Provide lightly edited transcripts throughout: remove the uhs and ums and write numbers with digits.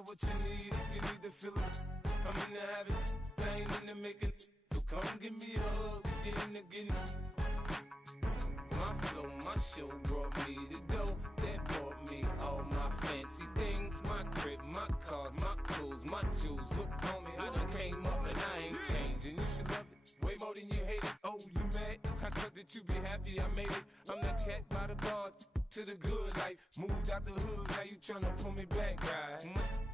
got what you need if you need to feel it. I'm in the habit, I ain't in the making. So come give me a hug, get in the getting. My flow, my show brought me to go. That brought me all my fancy things. My crib, my cars, my clothes, my shoes. Look, homie, I done came up and I ain't changing. You should love it way more than you hate it. Oh, you mad? I thought that you be happy I made it. I'm that cat by the bar to the good life. Moved out the hood, now you tryna pull me back, right?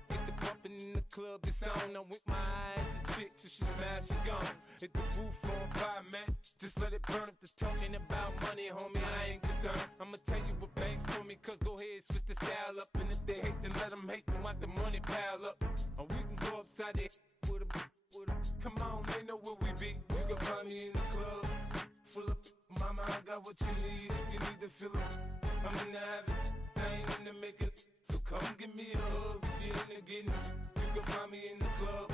Hit the bumpin' in the club, it's on. I'm with my eyes to chicks, if she smash, she gone. Hit the roof on fire, man. Just let it burn. If the talking about money, homie, I ain't concerned. I'ma tell you what banks told me, cause go ahead, switch the style up. And if they hate, then let them hate, then watch the money pile up. Or we can go upside there with a. Come on, they know where we be. You can find me in the club, full of. Mama, I got what you need if you need to feel it. I'm in the habit, I ain't in the making. So come give me a hug, get in the getting. You can find me in the club,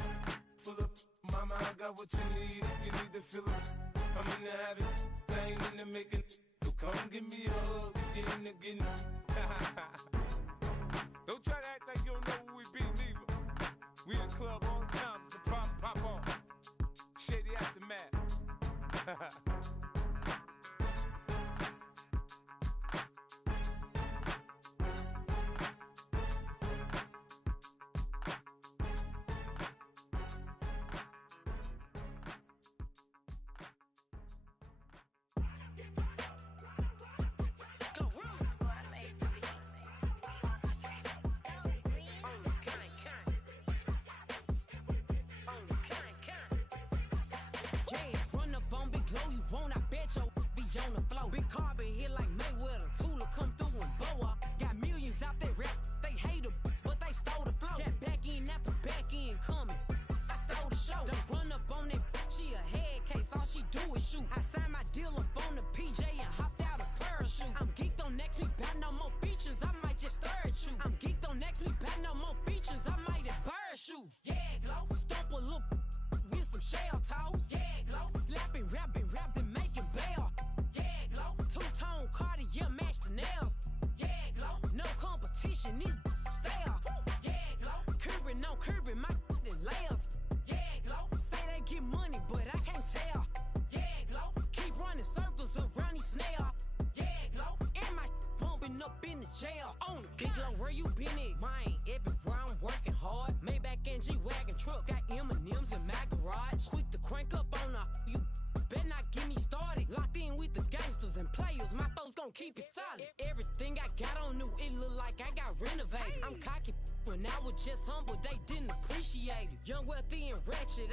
full of. Mama, I got what you need if you need to feel it. I'm in the habit, I ain't in the making. So come give me a hug, get in the getting. Don't try to act like you don't know who we be, neither. We in the club on time, so pop on. Shady Aftermath.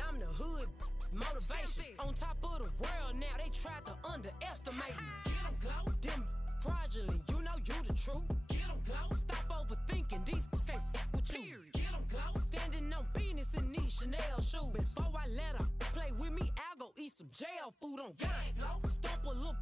I'm the hood motivation. On top of the world now, they tried to underestimate me. Get them glow, them fraudulent, you know you the truth. Get them glow, stop overthinking, these can't fuck with you. Get them glow, standing on business in these Chanel shoes. Before I let her play with me, I'll go eat some jail food on gang. Glow, stomp a little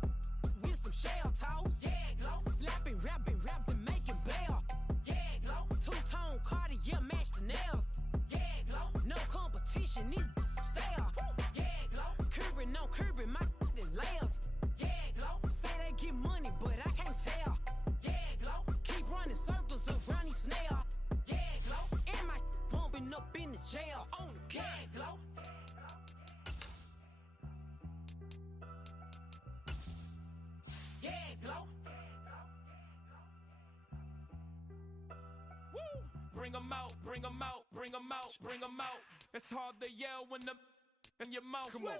with some shell toes. Yeah, glow, slapping, rapping, making bail. Yeah, glow, two-tone Cartier match the nails. Yeah, glow, no competition, these stale. Yeah, glow, curbing, no curbing, my layers. Yeah, glow, say they get money, but I can't tell. Yeah, glow, keep running circles around these snail. Yeah, glow, and my bumping up in the jail on the gang, glow. Yeah, glow. Woo! Bring 'em out, bring 'em out, bring 'em out, bring 'em out. It's hard to yell when the in your mouth. Come on.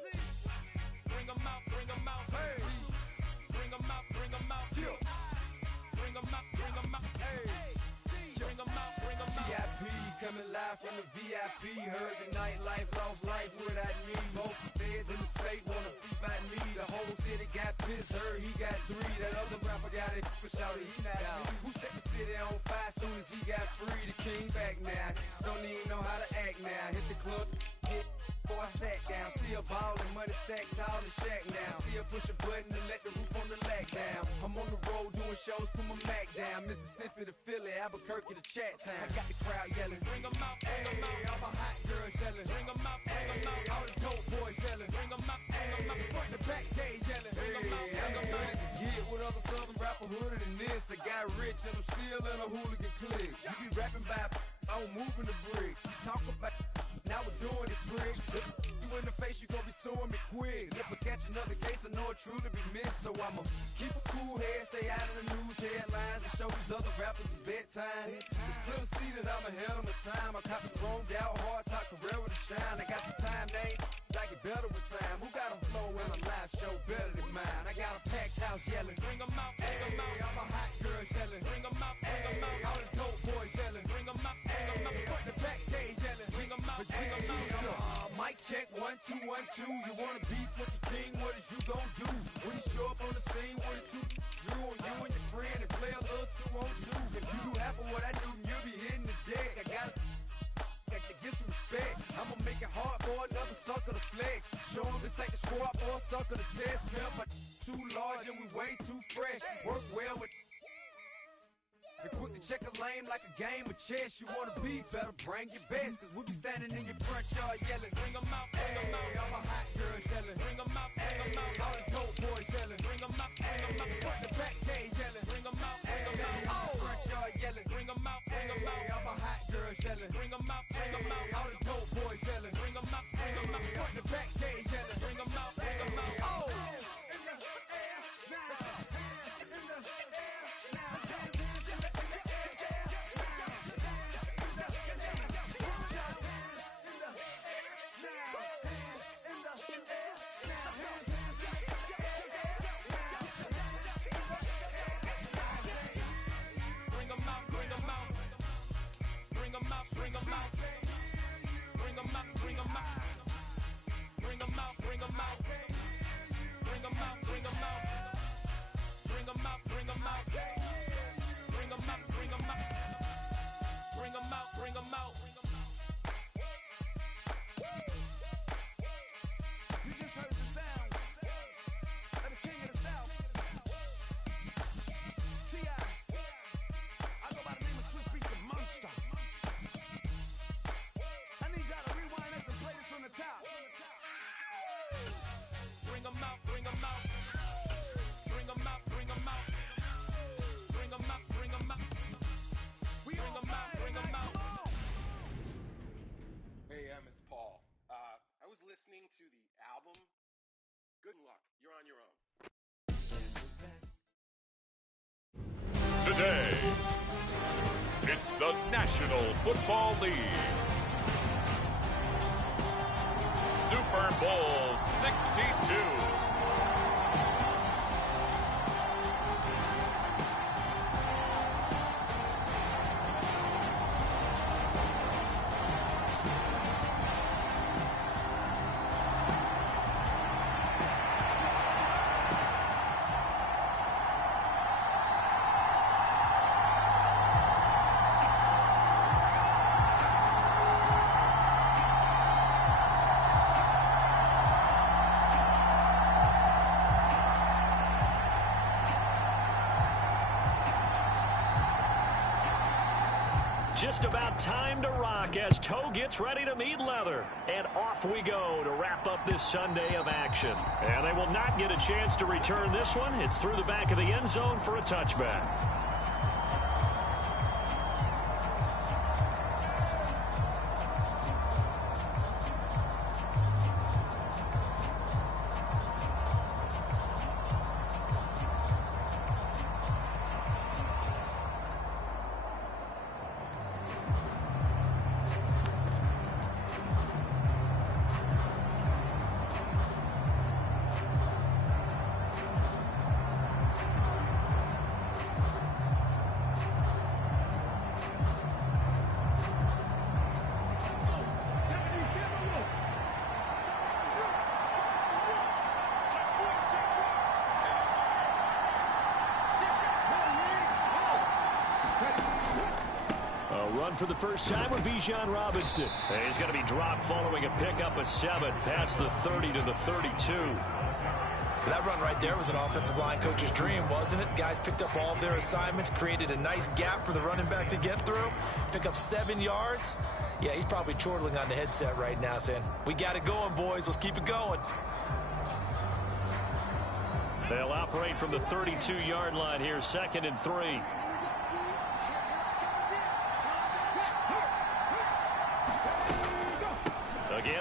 Bring 'em out, bring 'em out. Hey. Bring 'em out, bring 'em out. Yeah. Bring 'em out, bring 'em out. Hey. Bring 'em out, bring 'em out. VIP coming live from the VIP. Heard the nightlife, lost life without me. Most feds in the state wanna see by me. The whole city got pissed, heard he got 3. That other rapper got it, but shouted he not me. Who set the city on fire soon as he got free? The king back now, don't even know how to act now. Hit the club, hit. Before I sat down, still ballin', money stacked tall in shack now. Still push a button to let the roof on the lag down. I'm on the road doing shows, put my Mac down. Mississippi to Philly, Albuquerque to Chat Town. I got the crowd yelling, bring 'em out, bring 'em out. All my hot girls yelling, bring 'em out, bring 'em out. All the dope boys yelling, bring 'em out, bring 'em out. Front to back gate yelling, bring 'em out, bring 'em out. Get with other southern rapper hooded than this. I got rich and I'm still in a hooligan clique. You be rapping by, I don't on moving the bricks. Talk about now we're doing it, prick. You in the face, you gon' be suing me quick. If I catch another case, I know it truly be missed. So I'ma keep a cool head, stay out of the news headlines, and show these other rappers it's bedtime. It's clear to see that I'm ahead of my time. I cop the chromed out, hard top career with a shine. I got some time, name, I get better with time. Who got a flow in a live show better than mine? I got a packed house yelling, bring 'em out, bring 'em out. I'm a hot girl yelling, bring 'em out, bring 'em out. All the dope boys yelling, bring 'em out, bring 'em out. Front the back gate yelling, bring 'em out, bring 'em out. Mic check, 1, 2, 1, 2. You wanna beef with the king? What is you gon' do? When you show up on the scene, what is two drew on you and your friend and play a little 2-on-2? If you do half of what I do, you'll be hitting the deck. I gotta get some respect. I'ma make it hard for another sucker to flex. Show 'em this ain't the squad for a sucker to test. Pimp, but too large and we way too fresh. Work well with and quick to check a lane like a game of chess. You wanna be better, bring your best. Cause we be standing in your front yard yelling, bring 'em out, bring 'em out. I'm a hot girl yelling, bring 'em out, bring 'em out. All the dope boys yelling, bring 'em out, bring 'em out. Front the back gate yelling, bring 'em out, bring 'em out. Oh, front yard yelling, bring 'em out, bring 'em out. I'm a hot girl yelling, bring 'em out, bring 'em out. All the dope boys yelling, bring 'em out, bring 'em out. Front the back gate yelling, bring 'em out, bring 'em out. Oh. Listening to the album. Good luck. You're on your own. Today, it's the National Football League. Super Bowl 62. Just about time to rock as toe gets ready to meet leather. And off we go to wrap up this Sunday of action. And they will not get a chance to return this one. It's through the back of the end zone for a touchback. For the first time with Bijan Robinson. He's going to be dropped following a pickup of 7 past the 30 to the 32. That run right there was an offensive line coach's dream, wasn't it? Guys picked up all of their assignments, created a nice gap for the running back to get through, pick up 7 yards. Yeah, he's probably chortling on the headset right now saying, we got it going, boys. Let's keep it going. They'll operate from the 32-yard line here, 2nd and 3.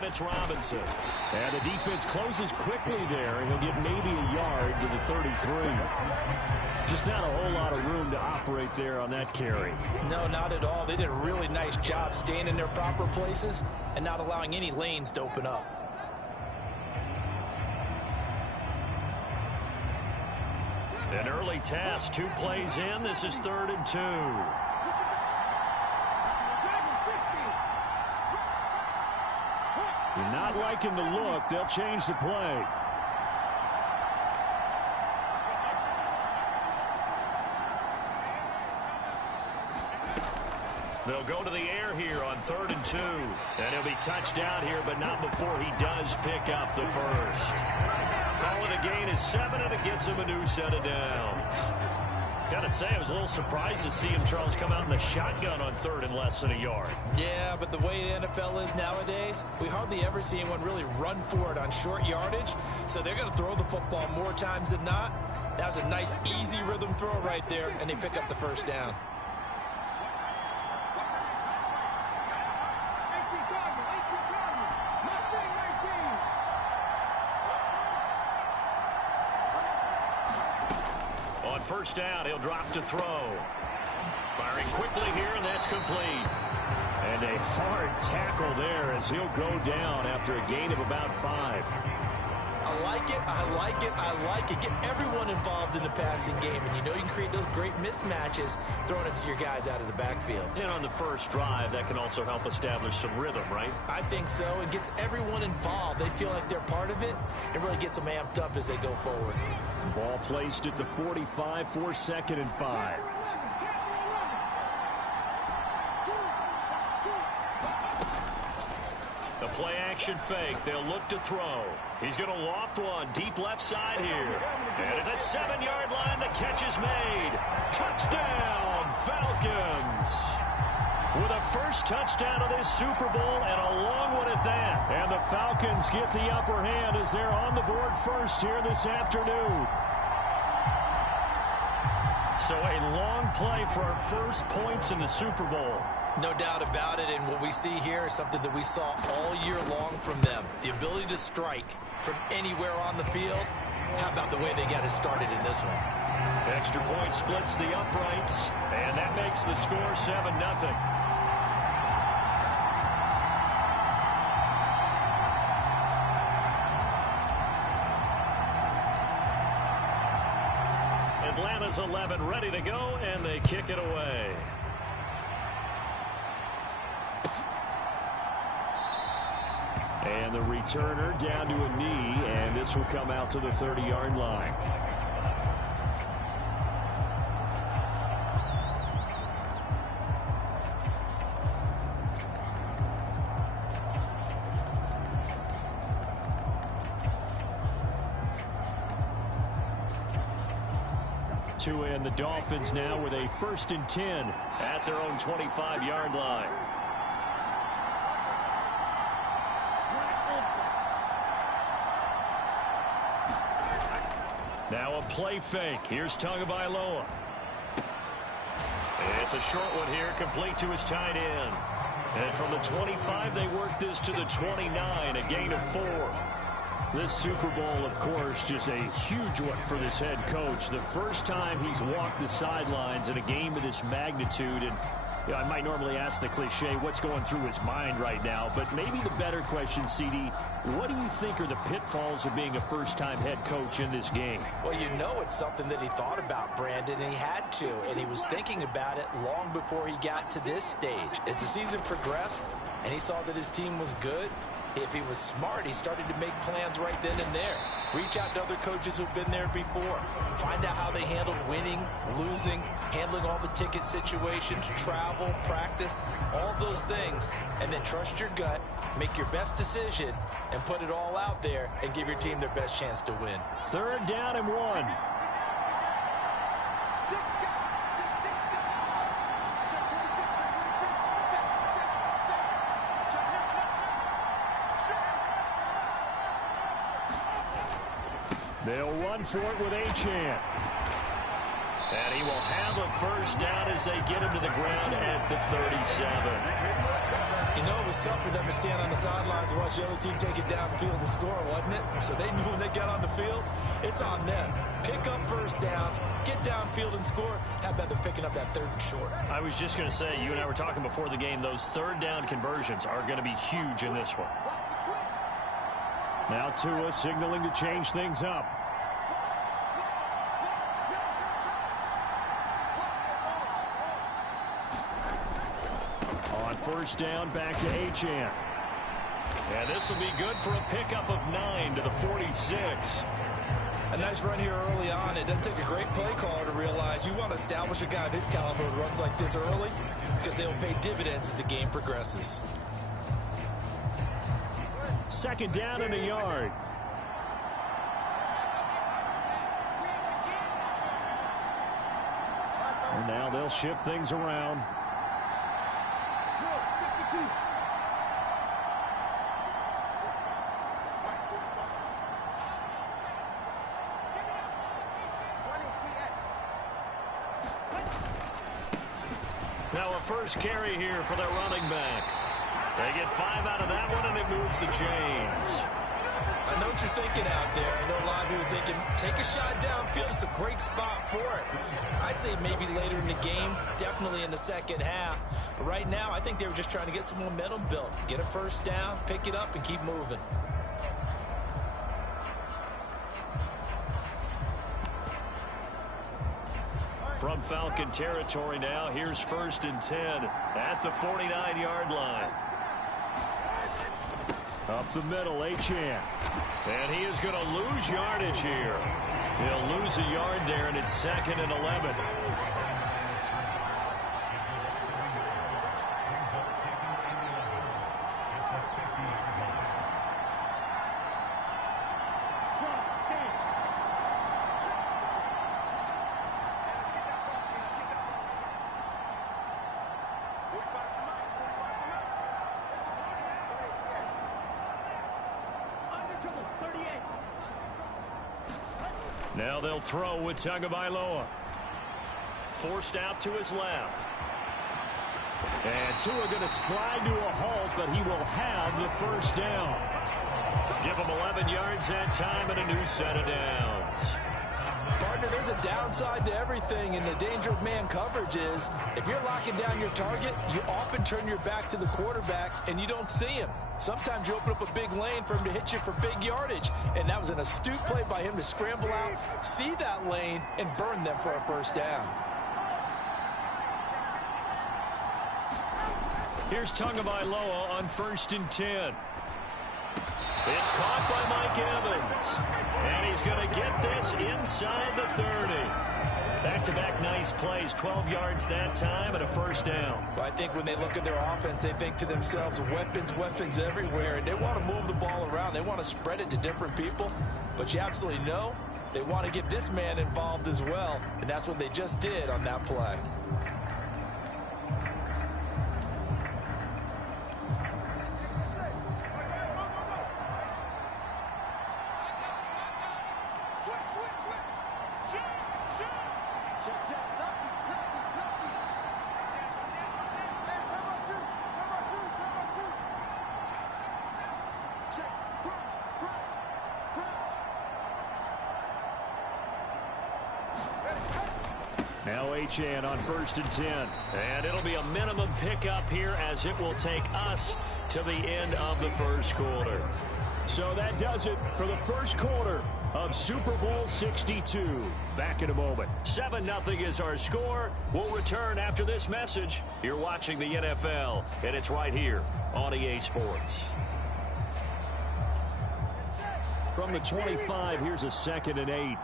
it's Robinson. And the defense closes quickly there. He'll get maybe a yard to the 33. Just not a whole lot of room to operate there on that carry. No, not at all. They did a really nice job staying in their proper places and not allowing any lanes to open up. An early task, 2 plays in. This is 3rd and 2. You're not liking the look. They'll change the play. They'll go to the air here on 3rd and 2. And he'll be touched down here, but not before he does pick up the first. Call it a gain of 7, and it gets him a new set of downs. Gotta say, I was a little surprised to see him, Charles, come out in the shotgun on 3rd and less than a yard. Yeah, but the way the NFL is nowadays, we hardly ever see anyone really run for it on short yardage. So they're going to throw the football more times than not. That was a nice, easy rhythm throw right there, and they pick up the first down. First down, he'll drop to throw. Firing quickly here, and that's complete. And a hard tackle there as he'll go down after a gain of about 5. I like it, I like it, I like it. Get everyone involved in the passing game, and you know you can create those great mismatches throwing it to your guys out of the backfield. And on the first drive, that can also help establish some rhythm, right? I think so. It gets everyone involved. They feel like they're part of it. It really gets them amped up as they go forward. Ball placed at the 45 for 2nd and 5. The play action fake. They'll look to throw. He's going to loft one deep left side here. And at the 7-yard line, the catch is made. Touchdown, Falcons. With a first touchdown of this Super Bowl and a long one at that. And the Falcons get the upper hand as they're on the board first here this afternoon. So a long play for our first points in the Super Bowl. No doubt about it, and what we see here is something that we saw all year long from them. The ability to strike from anywhere on the field. How about the way they got it started in this one? Extra point splits the uprights, and that makes the score 7-0. Atlanta's 11 ready to go, and they kick it away. And the returner down to a knee, and this will come out to the 30-yard line. And the Dolphins now with a 1st and 10 at their own 25-yard line. Now a play fake. Here's Tagovailoa. It's a short one here, complete to his tight end. And from the 25, they work this to the 29, a gain of 4. This Super Bowl, of course, just a huge one for this head coach. The first time he's walked the sidelines in a game of this magnitude. And you know, I might normally ask the cliche, what's going through his mind right now? But maybe the better question, CD, what do you think are the pitfalls of being a first-time head coach in this game? Well, you know it's something that he thought about, Brandon, and he had to. And he was thinking about it long before he got to this stage. As the season progressed and he saw that his team was good, if he was smart, he started to make plans right then and there. Reach out to other coaches who've been there before. Find out how they handled winning, losing, handling all the ticket situations, travel, practice, all those things. And then trust your gut, make your best decision, and put it all out there and give your team their best chance to win. 3rd down and 1. They'll run for it with Szn4. And he will have a first down as they get him to the ground at the 37. You know, it was tough for them to stand on the sidelines and watch the other team take it downfield and score, wasn't it? So they knew when they got on the field, it's on them. Pick up first downs, get downfield and score. How about them picking up that 3rd and short? I was just going to say, you and I were talking before the game, those 3rd down conversions are going to be huge in this one. Now Tua signaling to change things up. On first down, back to Szn4. And this will be good for a pickup of 9 to the 46. A nice run here early on. It doesn't take a great play caller to realize you want to establish a guy of his caliber who runs like this early because they'll pay dividends as the game progresses. 2nd down and a yard. And now they'll shift things around. Now a first carry here for their running back. They get 5 out of that one, and it moves the chains. I know what you're thinking out there. I know a lot of people are thinking, take a shot downfield. It's a great spot for it. I'd say maybe later in the game, definitely in the second half. But right now, I think they were just trying to get some momentum built. Get a first down, pick it up, and keep moving. From Falcon territory now, here's 1st and 10 at the 49-yard line. Up the middle, Szn4. And he is going to lose yardage here. He'll lose a yard there, and it's 2nd and 11. Now they'll throw with Tagovailoa. Forced out to his left. And Tua going to slide to a halt, but he will have the first down. Give him 11 yards that time and a new set of downs. Partner, there's a downside to everything, and the danger of man coverage is if you're locking down your target, you often turn your back to the quarterback and you don't see him. Sometimes you open up a big lane for him to hit you for big yardage, and that was an astute play by him to scramble out, see that lane, and burn them for a first down. Here's Tagovailoa on 1st and 10. It's caught by Mike Evans. And he's going to get this inside the 30. Back-to-back nice plays, 12 yards that time and a first down. Well, I think when they look at their offense, they think to themselves, weapons everywhere, and they want to move the ball around. They want to spread it to different people. But you absolutely know they want to get this man involved as well, and that's what they just did on that play. Now Szn4 on 1st and 10. And it'll be a minimum pickup here as it will take us to the end of the first quarter. So that does it for the first quarter of Super Bowl 62. Back in a moment. 7-0 is our score. We'll return after this message. You're watching the NFL, and it's right here on EA Sports. From the 25, here's a 2nd and 8.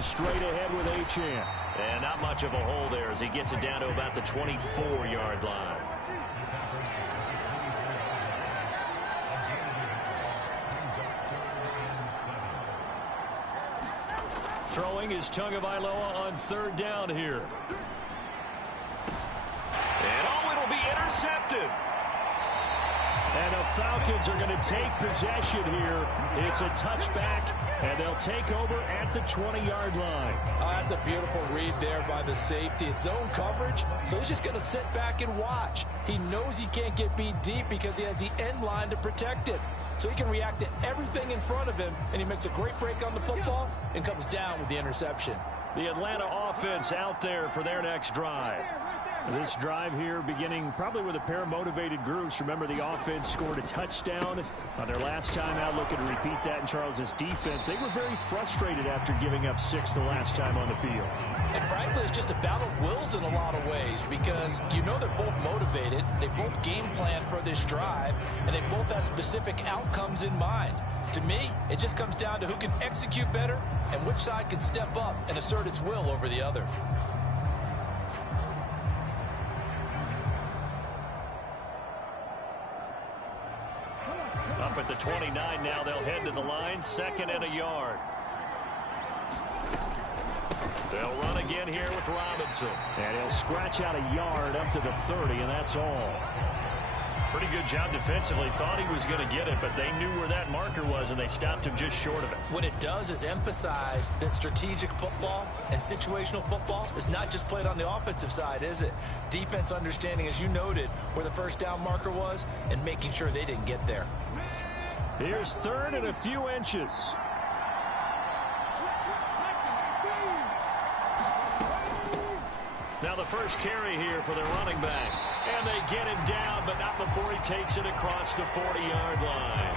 Straight ahead with Szn4. And not much of a hole there as he gets it down to about the 24-yard line. Throwing is Tagovailoa on third down here. And it'll be intercepted. And the Falcons are going to take possession here. It's a touchback, and they'll take over at the 20-yard line. That's a beautiful read there by the safety. It's zone coverage, so he's just going to sit back and watch. He knows he can't get beat deep because he has the end line to protect it. So he can react to everything in front of him, and he makes a great break on the football and comes down with the interception. The Atlanta offense out there for their next drive. This drive here beginning probably with a pair of motivated groups. Remember, the offense scored a touchdown on their last time out. Looking to repeat that in Charles' defense. They were very frustrated after giving up 6 the last time on the field. And frankly, it's just a battle of wills in a lot of ways because you know they're both motivated. They both game plan for this drive, and they both have specific outcomes in mind. To me, it just comes down to who can execute better and which side can step up and assert its will over the other. Up at the 29 now, they'll head to the line, 2nd and a yard. They'll run again here with Robinson. And he'll scratch out a yard up to the 30, and that's all. Pretty good job defensively. Thought he was going to get it, but they knew where that marker was, and they stopped him just short of it. What it does is emphasize that strategic football and situational football is not just played on the offensive side, is it? Defense understanding, as you noted, where the first down marker was and making sure they didn't get there. Here's 3rd and a few inches. Now the first carry here for their running back. And they get him down, but not before he takes it across the 40-yard line.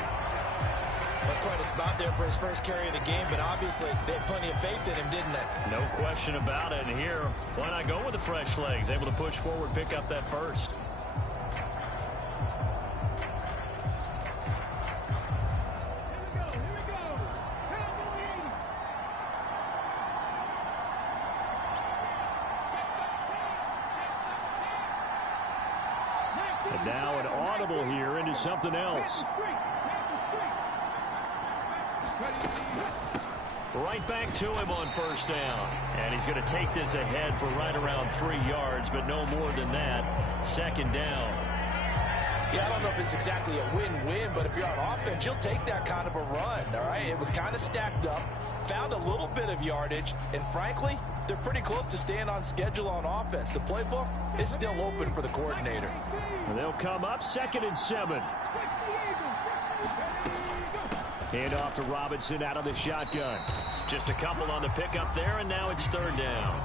That's quite a spot there for his first carry of the game, but obviously they had plenty of faith in him, didn't they? No question about it. And here, why not go with the fresh legs? Able to push forward, pick up that first. And now an audible here into something else. Right back to him on first down. And he's going to take this ahead for right around 3 yards, but no more than that. 2nd down. Yeah, I don't know if it's exactly a win-win, but if you're on offense, you'll take that kind of a run, all right? It was kind of stacked up, found a little bit of yardage, and frankly, they're pretty close to staying on schedule on offense. The playbook is still open for the coordinator. And they'll come up 2nd and 7. Hand off to Robinson out of the shotgun. Just a couple on the pickup there, and now it's 3rd down.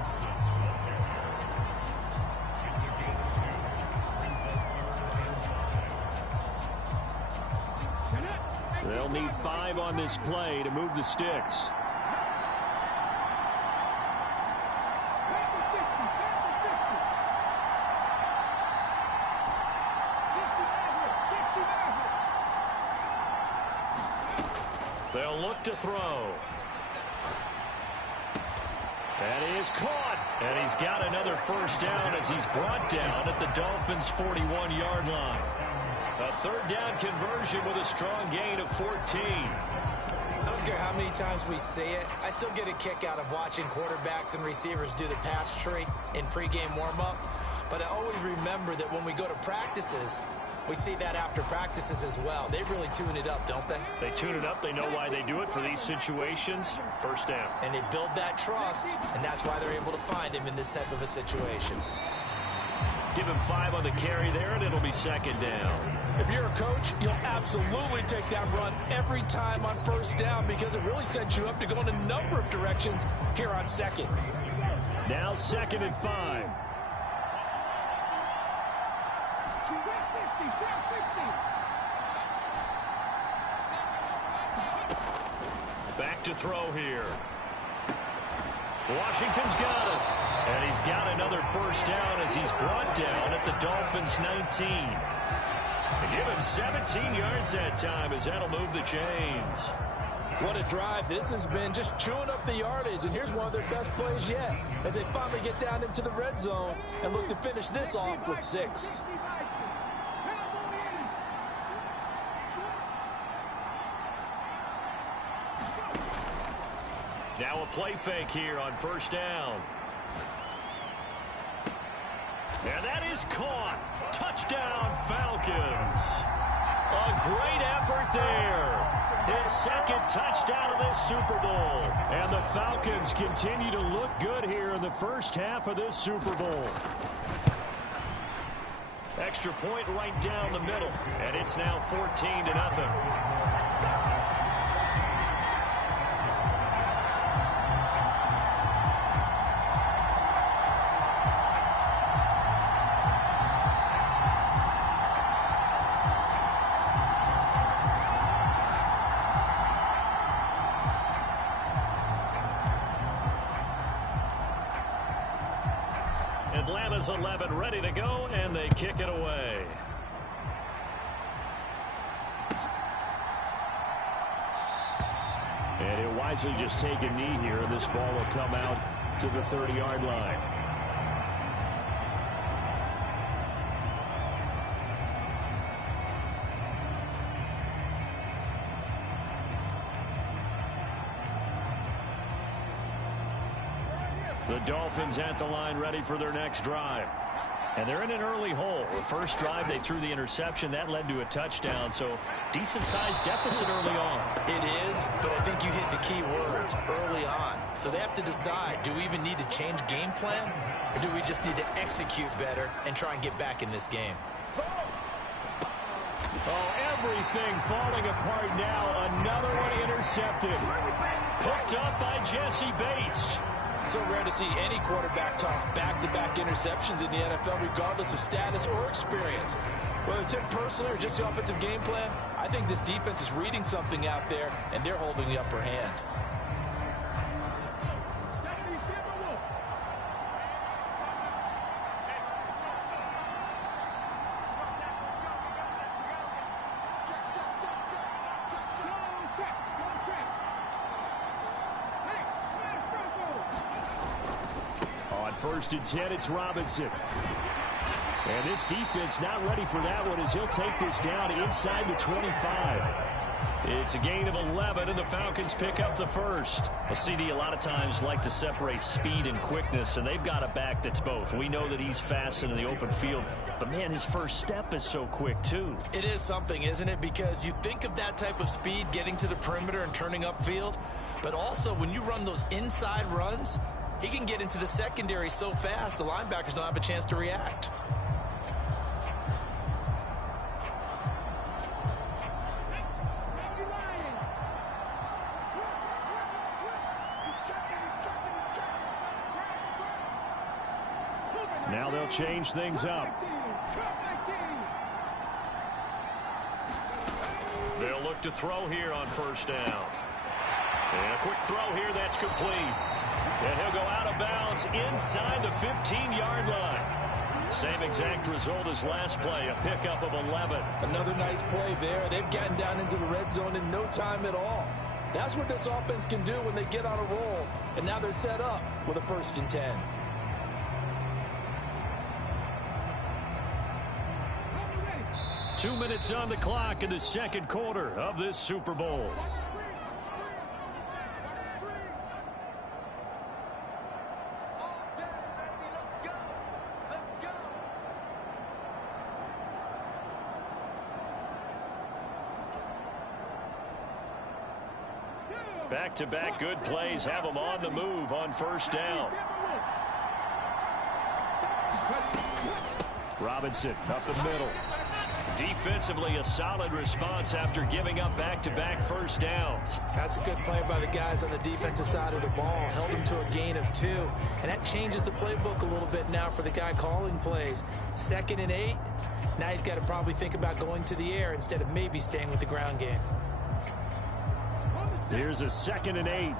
They'll need 5 on this play to move the sticks. They'll look to throw. That is caught. And he's got another first down as he's brought down at the Dolphins' 41-yard line. A 3rd down conversion with a strong gain of 14. I don't care how many times we say it, I still get a kick out of watching quarterbacks and receivers do the pass tree in pregame warm-up. But I always remember that when we go to practices, we see that after practices as well. They really tune it up, don't they? They tune it up. They know why they do it for these situations. First down. And they build that trust, and that's why they're able to find him in this type of a situation. Give him 5 on the carry there, and it'll be 2nd down. If you're a coach, you'll absolutely take that run every time on first down because it really sets you up to go in a number of directions here on 2nd. Now 2nd and 5. Back to throw here. Washington's got it. And he's got another first down as he's brought down at the Dolphins' 19. They give him 17 yards that time as that'll move the chains. What a drive this has been, just chewing up the yardage. And here's one of their best plays yet as they finally get down into the red zone and look to finish this off with 6. Now a play fake here on first down. And that is caught. Touchdown, Falcons. A great effort there. His second touchdown of this Super Bowl. And the Falcons continue to look good here in the first half of this Super Bowl. Extra point right down the middle. And it's now 14-0. Atlanta's 11 ready to go, and they kick it away. And he'll wisely just take a knee here, and this ball will come out to the 30-yard line. The Dolphins at the line ready for their next drive. And they're in an early hole. The first drive, they threw the interception. That led to a touchdown, so decent-sized deficit early on. It is, but I think you hit the key words, early on. So they have to decide, do we even need to change game plan, or do we just need to execute better and try and get back in this game? Oh, everything falling apart now. Another one intercepted. Picked up by Jesse Bates. So rare to see any quarterback toss back-to-back interceptions in the NFL, regardless of status or experience. Whether it's him personally or just the offensive game plan, I think this defense is reading something out there, and they're holding the upper hand. First and 10, it's Robinson. And this defense not ready for that one as he'll take this down inside the 25. It's a gain of 11, and the Falcons pick up the first. A CD a lot of times like to separate speed and quickness, and they've got a back that's both. We know that he's fast in the open field, but, man, his first step is so quick, too. It is something, isn't it? Because you think of that type of speed getting to the perimeter and turning upfield, but also when you run those inside runs, he can get into the secondary so fast, the linebackers don't have a chance to react. Now they'll change things up. They'll look to throw here on first down. And a quick throw here, that's complete. And he'll go out of bounds inside the 15-yard line. Same exact result as last play, a pickup of 11. Another nice play there. They've gotten down into the red zone in no time at all. That's what this offense can do when they get on a roll. And now they're set up with a 1st and 10. Two minutes on the clock in the second quarter of this Super Bowl. Back-to-back good plays have them on the move on first down. Robinson up the middle. Defensively, a solid response after giving up back-to-back first downs. That's a good play by the guys on the defensive side of the ball. Held him to a gain of 2. And that changes the playbook a little bit now for the guy calling plays. 2nd and 8. Now he's got to probably think about going to the air instead of maybe staying with the ground game. Here's a 2nd and 8.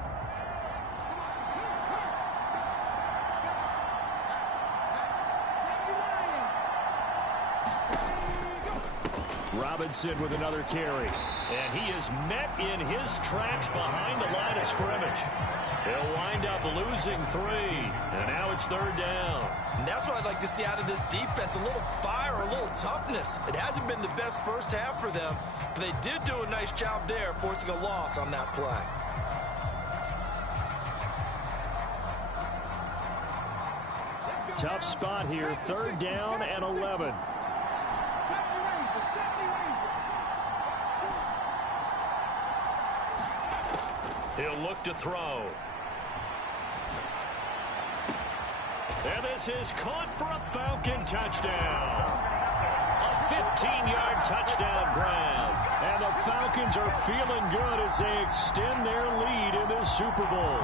Robinson with another carry. And he is met in his tracks behind the line of scrimmage. He'll wind up losing 3. And now it's 3rd down. And that's what I'd like to see out of this defense. A little fire, a little toughness. It hasn't been the best first half for them, but they did do a nice job there forcing a loss on that play. tough spot here. 3rd down and 11. He'll look to throw. And this is caught for a Falcon touchdown. A 15-yard touchdown grab. And the Falcons are feeling good as they extend their lead in this Super Bowl.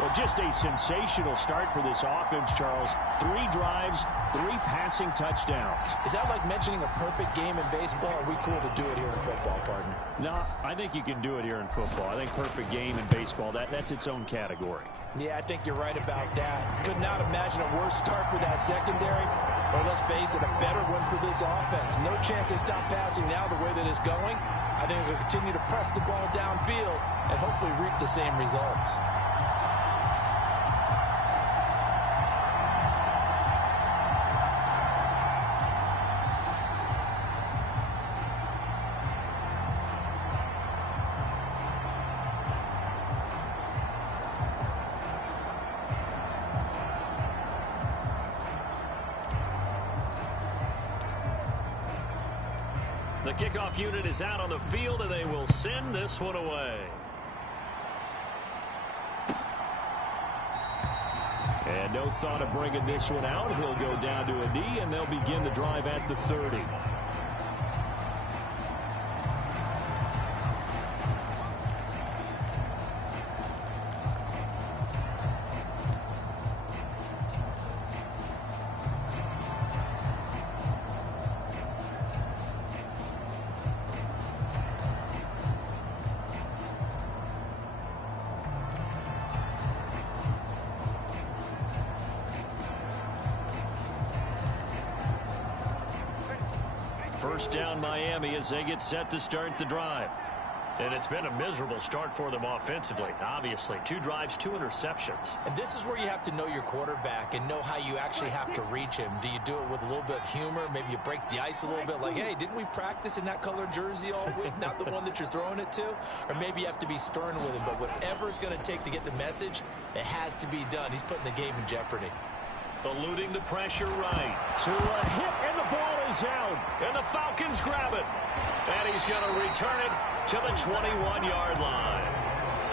Well, just a sensational start for this offense, Charles. 3 drives, 3 passing touchdowns. Is that like mentioning a perfect game in baseball? Or are we cool to do it here in football, partner? No, I think you can do it here in football. I think perfect game in baseball, that's its own category. Yeah, I think you're right about that. Could not imagine a worse start for that secondary. Or let's face it, a better one for this offense. No chance they stop passing now the way that it's going. I think they'll continue to press the ball downfield and hopefully reap the same results. The kickoff unit is out on the field, and they will send this one away. And no thought of bringing this one out. He'll go down to a knee, and they'll begin the drive at the 30. First down Miami as they get set to start the drive. And it's been a miserable start for them offensively, obviously. 2 drives, 2 interceptions. And this is where you have to know your quarterback and know how you actually have to reach him. Do you do it with a little bit of humor? Maybe you break the ice a little bit like, hey, didn't we practice in that colored jersey all week? Not the one that you're throwing it to? Or maybe you have to be stern with him. But whatever it's going to take to get the message, it has to be done. He's putting the game in jeopardy. Eluding the pressure right. To a hit, and the ball is out. And the Falcons grab it. And he's going to return it to the 21-yard line.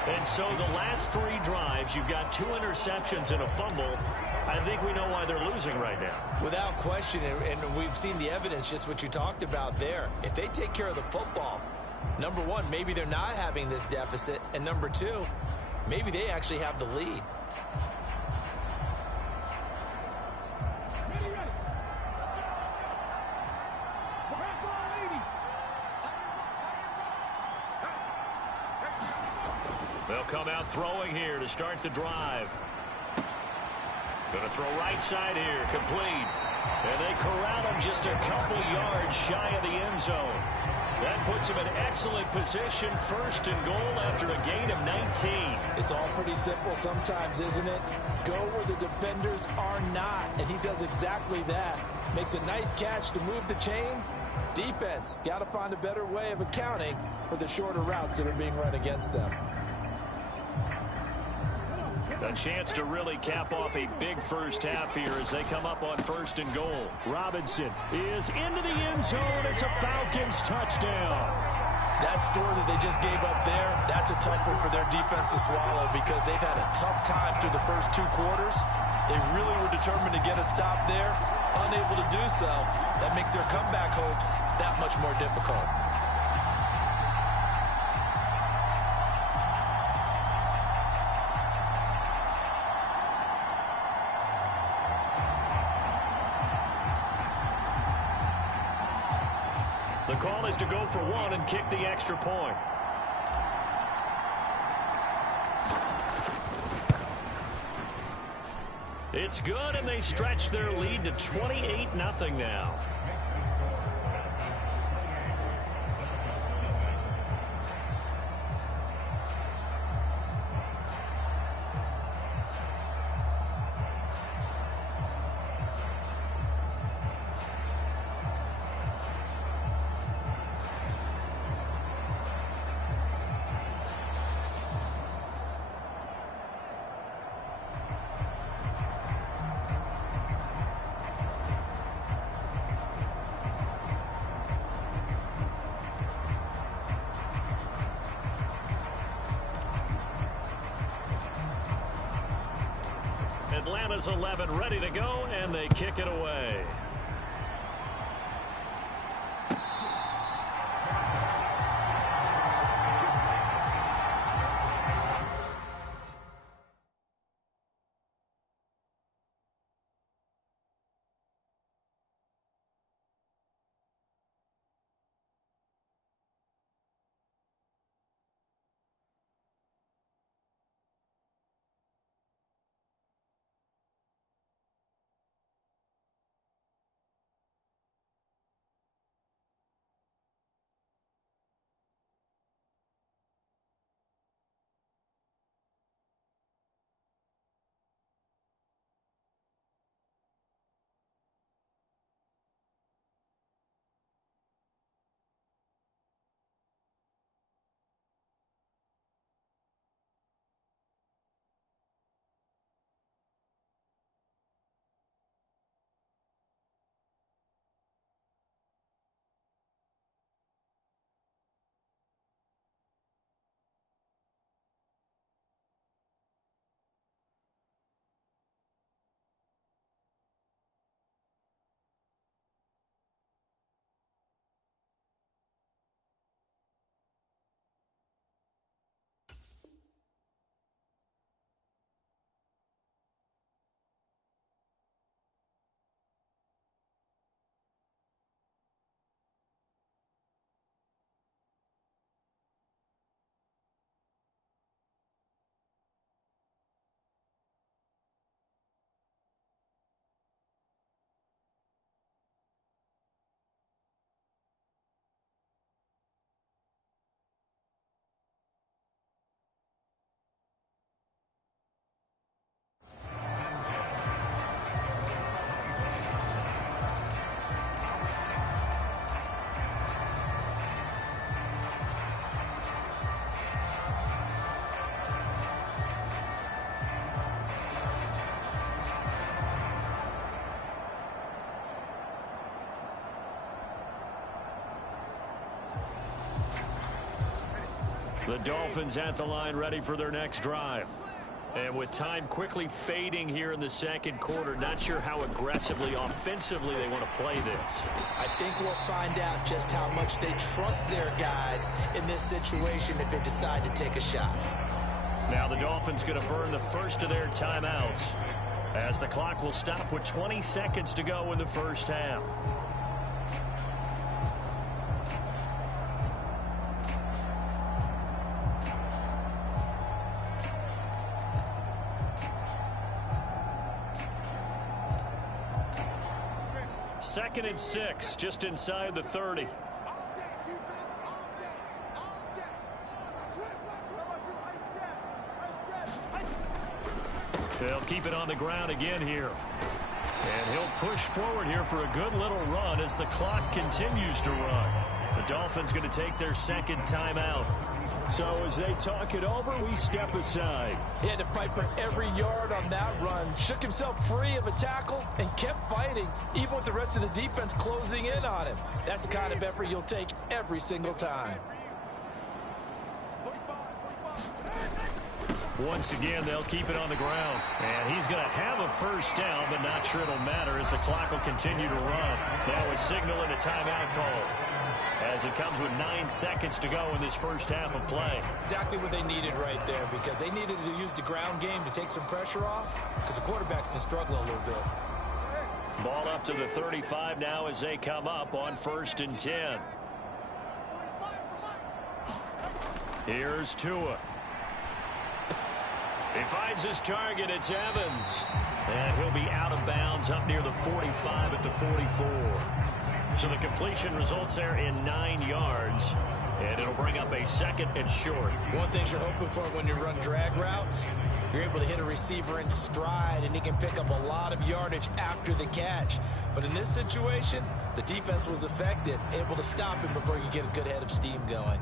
And so the last 3 drives, you've got 2 interceptions and a fumble. I think we know why they're losing right now. Without question, and we've seen the evidence, just what you talked about there. If they take care of the football, number 1, maybe they're not having this deficit. And number 2, maybe they actually have the lead. They'll come out throwing here to start the drive. Going to throw right side here, complete. And they corral him just a couple yards shy of the end zone. That puts him in excellent position, 1st and goal after a gain of 19. It's all pretty simple sometimes, isn't it? Go where the defenders are not, and he does exactly that. Makes a nice catch to move the chains. Defense, got to find a better way of accounting for the shorter routes that are being run against them. A chance to really cap off a big first half here as they come up on 1st and goal. Robinson is into the end zone. It's a Falcons touchdown. That score that they just gave up there, that's a tough one for their defense to swallow because they've had a tough time through the first 2 quarters. They really were determined to get a stop there, unable to do so. That makes their comeback hopes that much more difficult. The call is to go for 1 and kick the extra point. It's good, and they stretch their lead to 28-0 now. Atlanta's 11 ready to go, and they kick it away. The Dolphins at the line ready for their next drive. And with time quickly fading here in the second quarter, not sure how aggressively, offensively they want to play this. I think we'll find out just how much they trust their guys in this situation if they decide to take a shot. Now the Dolphins going to burn the first of their timeouts as the clock will stop with 20 seconds to go in the first half. Second and 6, just inside the 30. They'll keep it on the ground again here. And he'll push forward here for a good little run as the clock continues to run. The Dolphins going to take their second timeout. So as they talk it over, we step aside. He had to fight for every yard on that run. Shook himself free of a tackle and kept fighting, even with the rest of the defense closing in on him. That's the kind of effort you'll take every single time. Once again, they'll keep it on the ground. And he's going to have a first down, but not sure it'll matter as the clock will continue to run. Now a signal and a timeout call, as it comes with 9 seconds to go in this first half of play. Exactly what they needed right there, because they needed to use the ground game to take some pressure off, because the quarterback's been struggling a little bit. Ball up to the 35 now as they come up on 1st and 10. Here's Tua. He finds his target. It's Evans. And he'll be out of bounds up near the 45 at the 44. So the completion results there in 9 yards. And it'll bring up a second and short. One thing you're hoping for when you run drag routes, you're able to hit a receiver in stride, and he can pick up a lot of yardage after the catch. But in this situation, the defense was effective, able to stop him before you get a good head of steam going.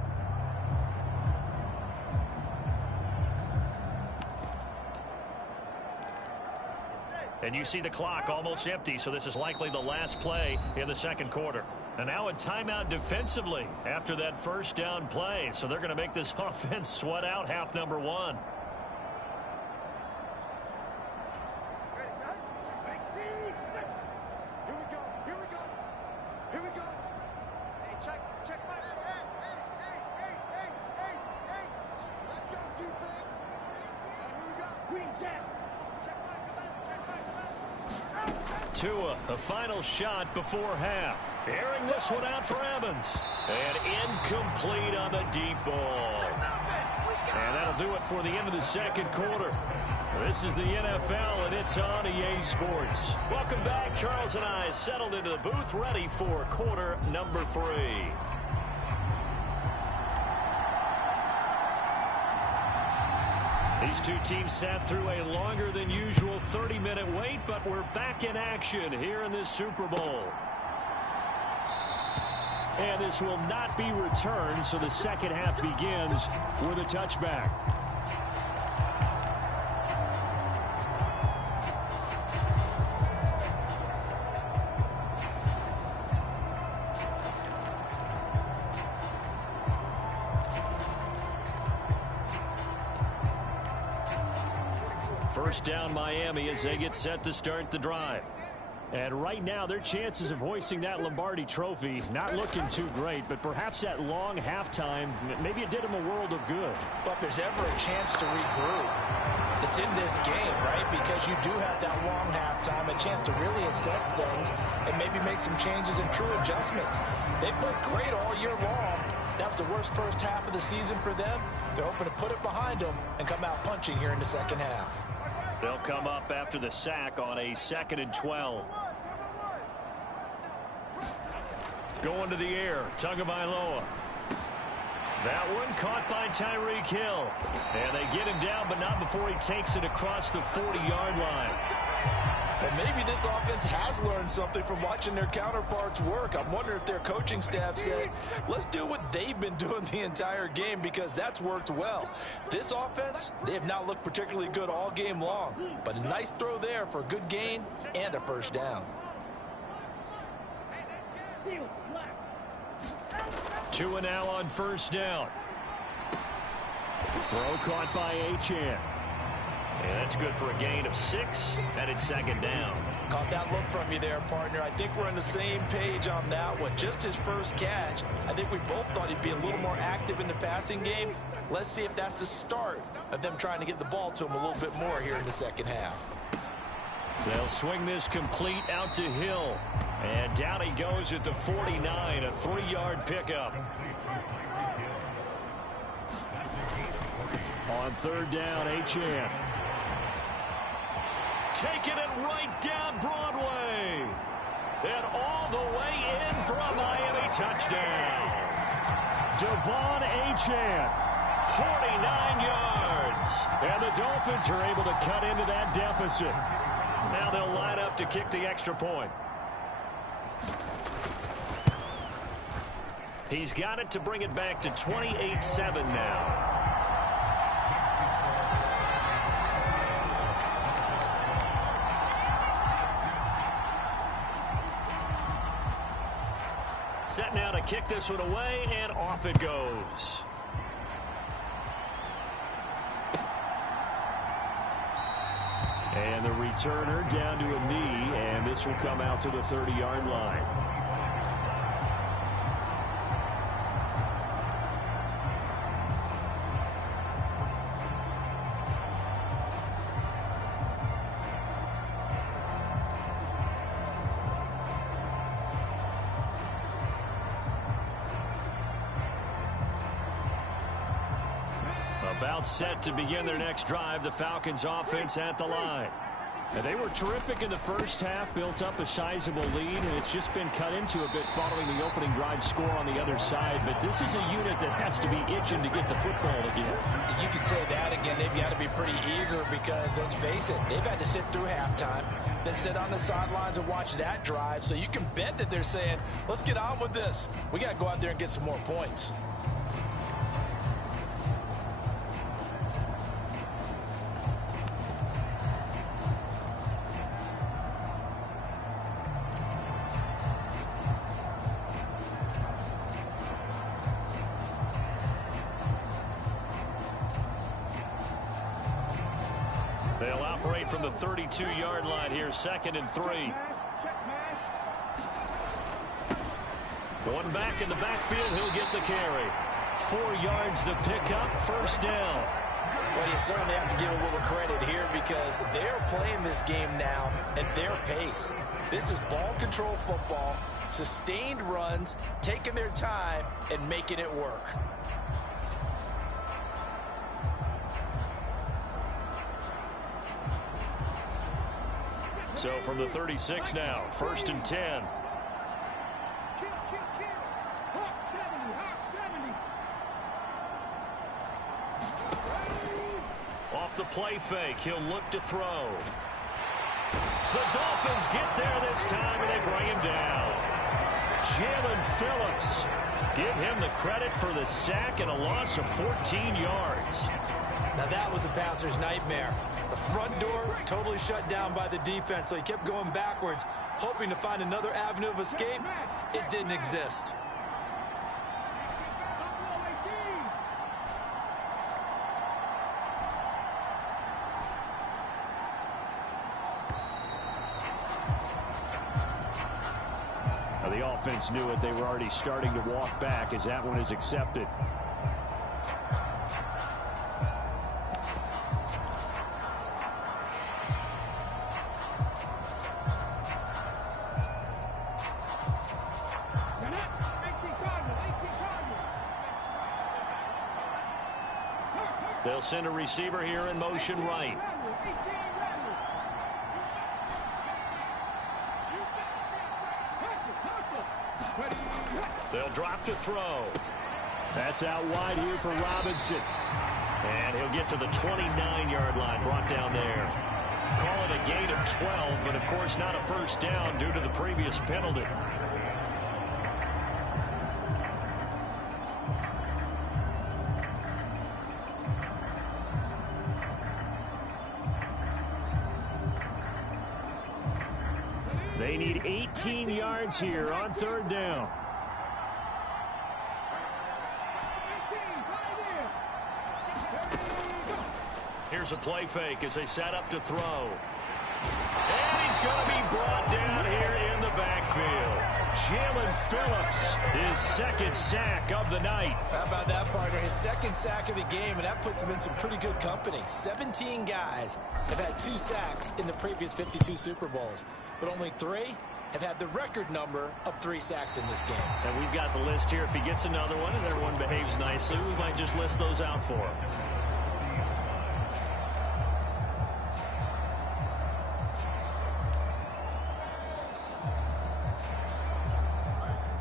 And you see the clock almost empty, so this is likely the last play in the second quarter. And now a timeout defensively after that first down play. So they're going to make this offense sweat out half number 1. Tua, a final shot before half. Airing this one out for Evans. And incomplete on the deep ball. And that'll do it for the end of the second quarter. This is the NFL, and it's on EA Sports. Welcome back. Charles and I settled into the booth, ready for quarter number 3. These two teams sat through a longer than usual 30-minute wait, but we're back in action here in this Super Bowl. And this will not be returned, so the second half begins with a touchback. First down Miami as they get set to start the drive. And right now, their chances of hoisting that Lombardi trophy not looking too great, but perhaps that long halftime, maybe it did them a world of good. But if there's ever a chance to regroup, it's in this game, right? Because you do have that long halftime, a chance to really assess things and maybe make some changes and true adjustments. They played great all year long. That was the worst first half of the season for them. They're hoping to put it behind them and come out punching here in the second half. They'll come up after the sack on a 2nd and 12. Going to the air, Tagovailoa. That one caught by Tyreek Hill. And they get him down, but not before he takes it across the 40-yard line. And maybe this offense has learned something from watching their counterparts work. I'm wondering if their coaching staff said, let's do what they've been doing the entire game, because that's worked well. This offense, they have not looked particularly good all game long, but a nice throw there for a good gain and a first down. Tua now on first down. Throw caught by Szn4. And that's good for a gain of 6, and it's second down. Caught that look from you there, partner. I think we're on the same page on that one. Just his first catch. I think we both thought he'd be a little more active in the passing game. Let's see if that's the start of them trying to get the ball to him a little bit more here in the second half. They'll swing this complete out to Hill. And down he goes at the 49, a 3-yard pickup. On third down, Szn4. Taking it right down Broadway. And all the way in for a Miami touchdown. Devon Szn4, 49 yards. And the Dolphins are able to cut into that deficit. Now they'll line up to kick the extra point. He's got it to bring it back to 28-7 now. Set now to kick this one away, and off it goes. And the returner down to a knee, and this will come out to the 30-yard line. About set to begin their next drive, the Falcons offense at the line. And they were terrific in the first half, built up a sizable lead, and it's just been cut into a bit following the opening drive score on the other side. But this is a unit that has to be itching to get the football again. You could say that again. They've got to be pretty eager because, let's face it, they've had to sit through halftime, then sit on the sidelines and watch that drive. So you can bet that they're saying, let's get on with this. We got to go out there and get some more points. They'll operate from the 32-yard line here, 2nd and 3. One back in the backfield, he'll get the carry. 4 yards the pickup, first down. Well, you certainly have to give a little credit here because they're playing this game now at their pace. This is ball control football, sustained runs, taking their time, and making it work. So from the 36 now, 1st and 10. Off the play fake, he'll look to throw. The Dolphins get there this time, and they bring him down. Jalen Phillips, give him the credit for the sack and a loss of 14 yards. Now that was a passer's nightmare. The front door totally shut down by the defense, so he kept going backwards, hoping to find another avenue of escape. It didn't exist. Now the offense knew it. They were already starting to walk back as that one is accepted. They'll send a receiver here in motion right. They'll drop to throw. That's out wide here for Robinson. And he'll get to the 29-yard line, brought down there. Call it a gain of 12, but of course not a first down due to the previous penalty. They need 18 yards here on 3rd down. Here's a play fake as they set up to throw. And he's going to be brought down here in the backfield. Jalen Phillips, his 2nd sack of the night. How about that, partner? His 2nd sack of the game, and that puts him in some pretty good company. 17 guys have had 2 sacks in the previous 52 Super Bowls, but only 3 have had the record number of 3 sacks in this game. And we've got the list here. If he gets another one and everyone behaves nicely, we might just list those out for him.